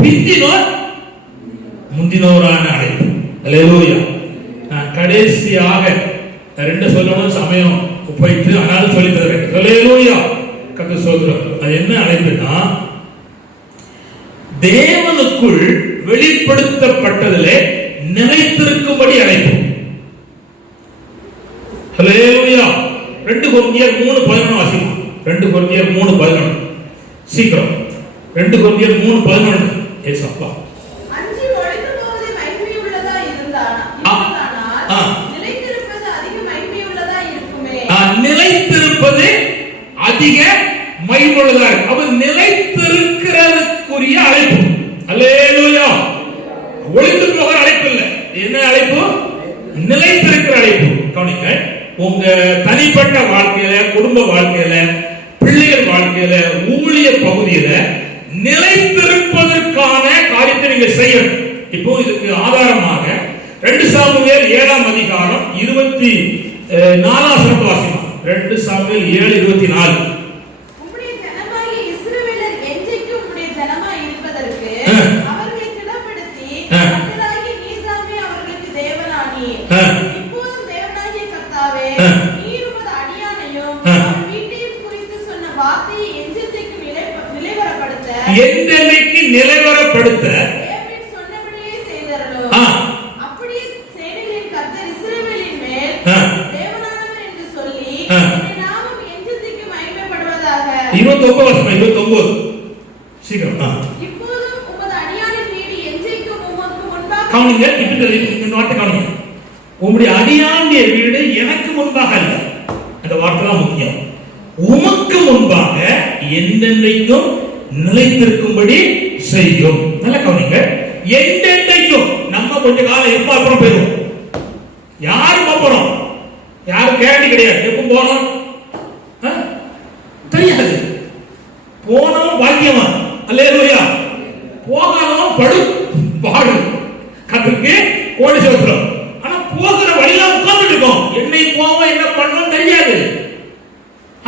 பிந்தினோர் முந்தினோரான அழைப்பு. ஹல்லேலூயா. நான் கடைசியாக ரெண்டு சொல்லணும், சமயம் போயிட்டு ஆனாலும் சொல்லி தரேன். ஹல்லேலூயா. கர்த்தர் சொல்றார். அது என்ன அழைப்புனா, தேவனுக்குள் வெளிப்படுத்தப்பட்டதிலே நிலைத்திருக்கும்படி அழைப்பு. ஹல்லேலூயா. 2 கொரிந்தியர் 3:11 வாசிக்கலாம். 2 கொரிந்தியர் 3:11 சீக்கிரம். 2 கொரிந்தியர் 3:11. ஏசப்பா. அஞ்சி ஒழிந்து போவது மகிமையுள்ளதா இருந்தானால் நிலைத்திருப்பது அதிக மகிமையுள்ளதா இருக்குமே. நிலைத்திருப்பது அதிக மகிமையுள்ளதா இருக்கு. அப்ப நிலைத்திருக்கிறதுக்குரிய அழைப்பு. ஹல்லேலூயா. ஒழிந்து போகிற அழைப்பு இல்ல. என்ன அழைப்பு? நிலைத்திருக்கிற அழைப்பு. கவனிங்க. உங்க தனிப்பட்ட வாழ்க்கையில, குடும்ப வாழ்க்கையில, பிள்ளைகள் வாழ்க்கையில, ஊழிய பகுதியில நிலைத்திருப்பதற்கான காரியத்தை நீங்க செய்யணும். இப்போ இதுக்கு ஆதாரமாக 2 சாமுவேல் 7ஆம் அதிகாரம் 24ஆம் வசனத்தை வாசிக்கலாம். 2 சாமுவேல் 7:24. உம்முடைய ஜனமாகிய இஸ்ரவேலர் என்றைக்கும் உம்முடைய ஜனமாய் இருப்பதற்கு அவர்களை திடப்படுத்தி கர்த்தராகிய நீர்தாமே அவர்களுக்கு தேவனானீர். இப்போதும் தேவனாகிய கர்த்தாவே, நீர் உமது அடியானையும் அவன் வீட்டையும் குறித்து சொன்ன வார்த்தையை என்றைக்கு நிலைவரப்படுத்த தேவன் சொன்னபடியே செய்தரலோ. அப்படியே சேனைகளின் கர்த்தர் இஸ்ரவேலின் மேல் தேவனானவர் என்று சொல்லி அவருடைய நாமம் என்றைக்கு மகிமைப்படுவதாக. 29 சீக்கிரம். இப்போதும் உமது அடியானின் வீடு என்றைக்கும் உமக்கு முன்பாக. கவனிங்க. இந்த வார்த்தை கவனிங்க. உம்முடைய அடியானுடைய வீடு எனக்கு முன்பாக அல்ல. அந்த வார்த்தை தான் முக்கியம். உமக்கு முன்பாக என்றென்றைக்கும் நிலைத்திருக்கும்படி செய்யும். நல்ல கவனிங்க. என்றென்றைக்கும். நம்ம கொஞ்ச காலம் எப்ப அப்புறம் போயிடும். யாரும் போறோம், யாரும் கேரண்டி கிடையாது. எப்ப போறோம் தெரியாது. போனோம் பாக்கியமா. அல்லேலூயா. போகாதவன் படு பாடு. கர்த்தருக்கு கோடி சோத்திரம். ஆனா போகிற வழியில உட்கார்ந்துட்டு இருக்கோம். என்னை போவோம், என்ன பண்ணணும் தெரியாது.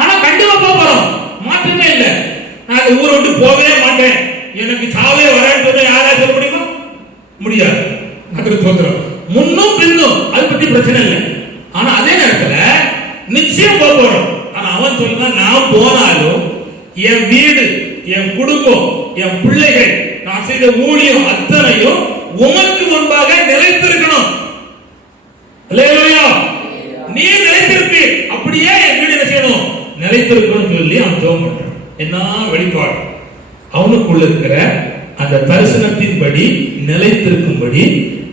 ஆனா கண்டிப்பா போறோம். மாற்றமே இல்லை. நான் ஊரை விட்டு போகவே மாட்டேன், எனக்கு சாவே வரேன்னு யாராவது சொல்ல முடியுமா? முடியாது. கர்த்தருக்கு சோத்திரம். முன்னும் பின்னும் அதை பத்தி பிரச்சனை இல்லை. ஆனா அதே நேரத்துல நிச்சயம் போறோம். ஆனா அவன் சொல்றான், நான் போனாலும் என் வீடு, என் குடும்பம், என் பிள்ளைகள், நான் செய்த ஊழியம் அத்தனையும் உமக்கு முன்பாக நிலைத்திருக்கணும். அல்லேலூயா. நீ நிலைத்திருக்கு. அப்படியே என் வீடு என்ன செய்யணும்? நிலைத்திருக்கணும் சொல்லி அவன் ஜெபம் பண்றான். என்ன வெளிப்பாடு? அவனுக்குள்ள இருக்கிற அந்த தரிசனத்தின்படி நிலைத்திருக்கும்படி,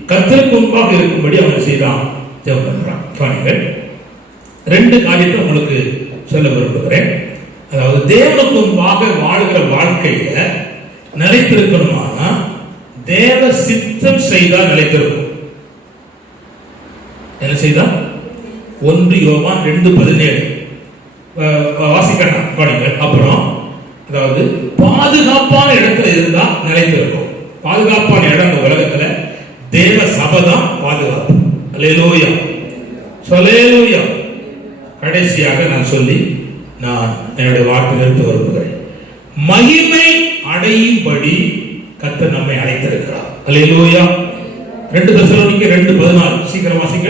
கர்த்தருக்கு முன்பாக இருக்கும்படி அவன் செய்தான், ஜெபம் பண்றான். பாருங்கள், 2 காரியத்தை உங்களுக்கு சொல்ல விரும்புகிறேன். அதாவது தேவனுக்கு முன்பாக வாழ்கிற வாழ்க்கையில நிலைத்திருக்கணுமானா தேவ சித்தம் செய்தால் நிலைத்திருக்கும். என்ன செய்தா? 1 யோவான் 2:17 வாசிக்கணும். பாருங்கள். அப்புறம் அதாவது பாதுகாப்பான இடத்துல இருந்தா நிலைத்திருக்கும். பாதுகாப்பான இடம் இந்த உலகத்துல தேவ சபைதான் பாதுகாப்பு. அல்லேலூயா. சொல்லேலூயா. கடைசியாக நான் சொல்லி நான் என்னுடைய வார்த்தை நிறுத்த விரும்புகிறேன். மகிமை அடையும்படி கர்த்தர் நம்மை அழைத்திருக்கிறார். அல்லேலூயா. 2 தெசலோனிக்கேயர் 2:14 சீக்கிரம் வாசிங்க.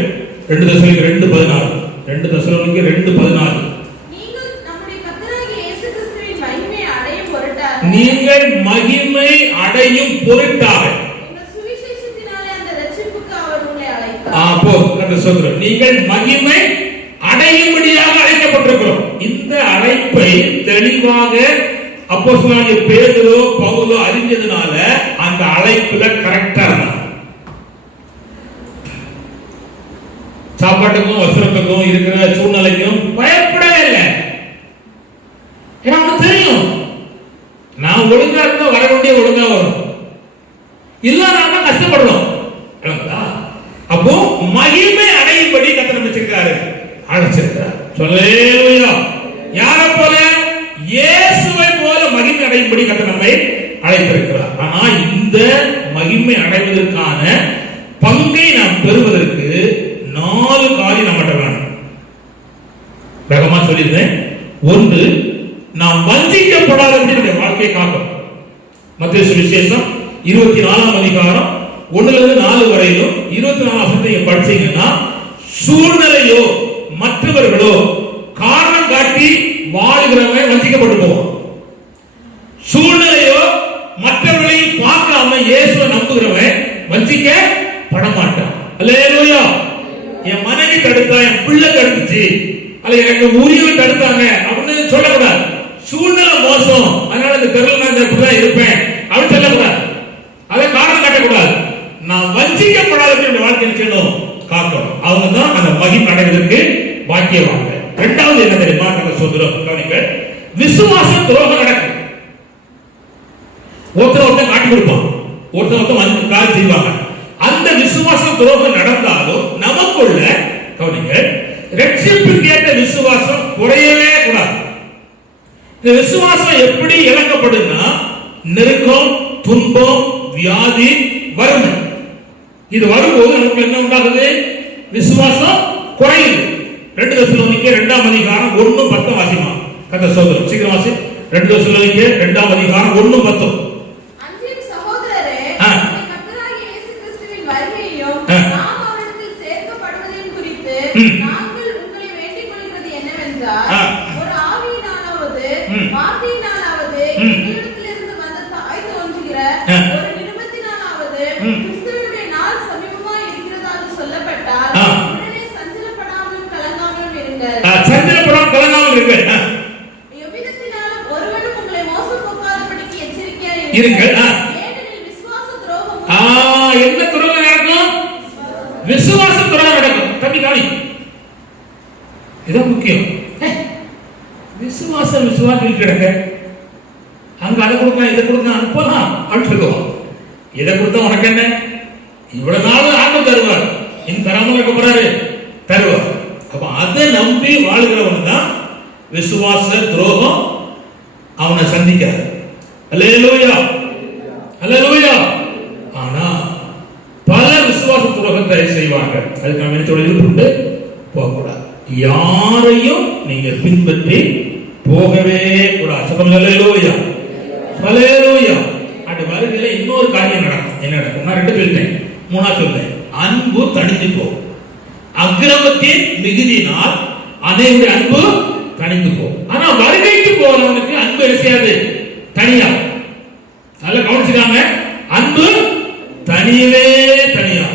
2 தெசலோனிக்கேயர் 2:14 2 தெசலோனிக்கேயர் 2:14. நீங்கள் மகிமை அடையும் பொருட்டாக நீங்கள் மகிமை அடையும்படியாக அழைக்கப்பட்டிருக்கிறோம். இந்த அழைப்பை தெளிவாக அப்போஸ்தலனாகிய பேதுரு, பவுல் அறிஞ்சதுனால அந்த அழைப்புல கரெக்டா இருந்தாங்க. சாப்பாட்டுக்கும் வஸ்திரத்துக்கும் இருக்கிற சூழ்நிலைக்கும் பயப்படவே இல்லை. ஏன்னா அவனுக்கு தெரியும், நான் ஒழுங்கா இருந்தா வர வேண்டிய ஒழுங்கா வரும், இல்லைன்னா கஷ்டப்படணும். அப்போ மகிமை அடையும்படி கர்த்தர் நினைச்சிருக்காரு, அழைச்சிருக்கார். சொல்லேலூயா. யாரை போல? இயேசுவை போல மகிமை அடையும்படி கர்த்தர் நம்மை அழைத்திருக்கிறார். ஆனா இந்த மகிமை அடைவதற்கான பங்கை நாம் பெறுவதற்கு 4 காரியம் நம்மகிட்ட வேணும். சொல்லியிருந்தேன். ஒன்று, நாம் வஞ்சிக்கப்படாதபடி நம்முடைய வாழ்க்கையை காக்கும். மத்தேயு சுவிசேஷம் 24ஆம் அதிகாரம் 1-4 வரையிலும் 24ஆம் வசனத்தை படிச்சீங்கன்னா, சூழ்நிலையோ மற்றவர்களோ காரணம் காட்டி வாழ்கிறவன் வஞ்சிக்கப்பட்டு போவான். சூழ்நிலையோ மற்றவர்களை பார்க்காம இயேசுவை நம்புகிறவன் வஞ்சிக்கப்பட மாட்டான். அல்லேலூயா. என் மனைவி தடுத்தா, என் பிள்ளை தடுத்துச்சு, அல்ல எனக்கு உரியவன் தடுத்தாங்க அப்படின்னு சொல்லக்கூடாது. சூழ்நிலை மோசம், அதனால இந்த தெருவில் நான் இப்படிதான் இருப்பேன் அப்படின்னு சொல்லக்கூடாது. அதை காரணம் காட்டக்கூடாது. நான் வஞ்சிக்கப்படாத வாழ்க்கை செய்யணும், காக்கணும். அவங்க தான் அந்த மகிமை அடைவதற்கு பாக்கியவாங்க. இரண்டாவது என்ன தெரியுமா? சொல்றோம், விசுவாச துரோகம் நடக்கும். ஒருத்தர் காட்டி கொடுப்பான், ஒருத்தர் வந்து கால் செய்வாங்க. அந்த விசுவாச துரோகம் நடந்தாலும் நமக்குள்ள கவனிங்க, ரட்சிப்புக்கு ஏற்ற விசுவாசம் குறையவே கூடாது. இந்த விசுவாசம் எப்படி இழக்கப்படுதுன்னா, நெருக்கம், துன்பம், வியாதி, வறுமை, இது வரும்போது நமக்கு என்ன உண்டாகுது? விசுவாசம் குறையுது. 2 தெசலோனிக்கேயர் 2ஆம் அதிகாரம் 1-10 வாசிமா. கர்த்தர் ஸ்தோத்திரம். சீக்கிரம் வாசி. 2 தெசலோனிக்கேயர் 2ஆம் அதிகாரம் 1-10. அன்பின் சகோதரரே, கர்த்தராகிய இயேசு கிறிஸ்துவின் வருகையையும் நாம் அவரிடத்தில் சேர்க்கப்படுவதையும் குறித்து நாங்கள் உங்களை வேண்டிக் கொள்கிறது என்னவென்றால், ஒரு ஆவியினாலாவது வார்த்தையினாலாவது உங்களிடத்திலிருந்து வந்த தாய் தோன்றுகிற ஒரு நிருபத்தினாலாவது கிறிஸ்துவினுடைய நாள் சமீபமாய் இருக்கிறதாக சொல்லப்பட்டால் உடனே சஞ்சலப்படாமலும் கலங்காமலும் இருங்கள். சஞ்சலப்படாமல் கலங்காமல் இருங்கள். எவ்விதத்தினாலும் ஒருவனும் உங்களை மோசம் போக்காதபடிக்கு எச்சரிக்கையாய் இருங்கள். ஏனெனில் விசுவாச துரோகம் என்ன துரோகம் நடக்கும்? விசுவாச துரோகம் நடக்கும். தம்பி காணி, இதுதான் முக்கியம். விசுவாசம் கிடக்க அங்க அதை கொடுக்கலாம், இதை கொடுக்கலாம், அனுப்பலாம் அப்படின்னு சொல்லுவோம். இதை கொடுத்தா உனக்கு என்ன? இவ்வளவு நாள் ஆண்டு தருவார், இன்னும் தராமல் இருக்க போறாரு, தருவார். அப்ப அதை நம்பி வாழ்கிறவன் தான் விசுவாச துரோகம் அவனை சந்திக்காது. அல்லேலூயா, அல்லேலூயா. ஆனா பல விசுவாச துரோகத்தை செய்வாங்க. அதுக்கு நம்ம என்ன ஈடுபட்டு போகக்கூடாது. யாரையும் நீங்க பின்பற்றி போகவே கூடாது. சொல்லுங்க அல்லேலூயா, அல்லேலூயா. அப்படி வருகையில இன்னொரு காரியம் நடக்கும். என்ன நடக்கும்? நான் 2 சொல்றேன், 3 சொல்றேன். அன்பு தணிந்து போகும். அக்கிரமத்தின் மிகுதியினால் அதேடைய அன்பு தணிந்து போகும். ஆனா வருகைக்கு போறவனுக்கு அன்பு என்ன செய்யாது? தனியா. நல்ல கவனிச்சுக்காங்க, அன்பு தனியவே தனியா.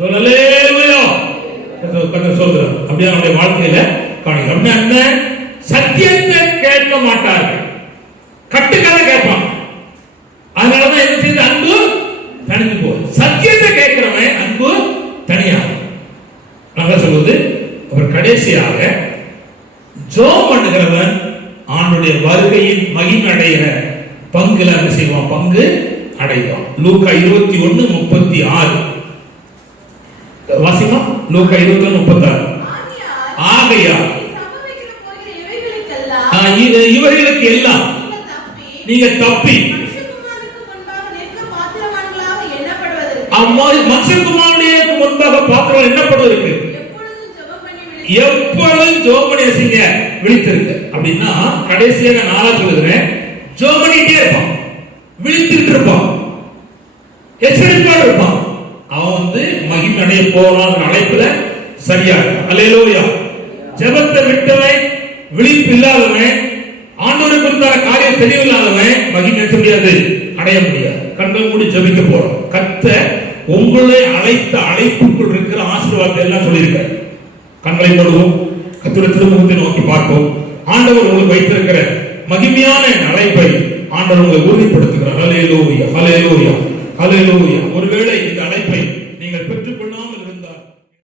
சொல்லலேலூயா. கர்த்தர் சொல்றார். அப்படியே நம்முடைய வாழ்க்கையில காணுங்க. அப்படின்னா என்ன? சத்தியத்தை கேட்க மாட்டார்கள், கட்டுக்கதை கேட்பாங்க. அதனாலதான் என்ன செய்யுது? அன்பு தனிந்து போகுது. சத்தியத்தை கேட்கிறவன் அன்பு தனியா. நல்லா சொல்வது. அவர் கடைசியாக ஜெபம் பண்ணுகிறவன் ஆண்டுடைய வருகையின் மகிமை அடைகிற பங்குல என்ன செய்வான்? பங்கு அடைவான். லூக்கா 21:36 வாசிமா. லூக்கா 21:36. ஆகையால் இவைகளுக்கு எல்லாம் நீங்க தப்பி மனுஷகுமாரனுடைய முன்பாக பாத்திரம் எண்ணப்படுவதற்கு எப்பொழுதும் ஜெபம் பண்ணி செய்ய விழித்திருக்கு. அப்படின்னா கடைசியாக நாளா சொல்லுகிறேன், ஜெபம் பண்ணிட்டே இருப்பான், விழித்துட்டு இருப்பான், எச்சரிக்கையோடு இருப்பான். அவன் வந்து மகிமை அடைய போறான் அழைப்புல சரியா. அல்லேலூயா. ஜெபத்தை விட்டவன், விழிப்பு இல்லாதவன், ஆண்டவரை குறித்தான காரியம் தெரியவில்லாதவன் மகிமை முடியாது, அடைய முடியாது. கண்கள் மூடி ஜெபிக்க போறோம். கர்த்தர் உங்களை அழைத்த அழைப்புக்குள் இருக்கிற ஆசீர்வாதத்தை எல்லாம் சொல்லியிருக்கார். கண்களை மூடுவோம், கர்த்தருடைய திருமுகத்தை நோக்கி பார்ப்போம். ஆண்டவர் உங்களுக்கு வைத்திருக்கிற மகிமையான அழைப்பை ஆண்டவர் உங்களை உறுதிப்படுத்துகிறார். ஹல்லேலூயா, ஹல்லேலூயா, ஹல்லேலூயா. ஒருவேளை இந்த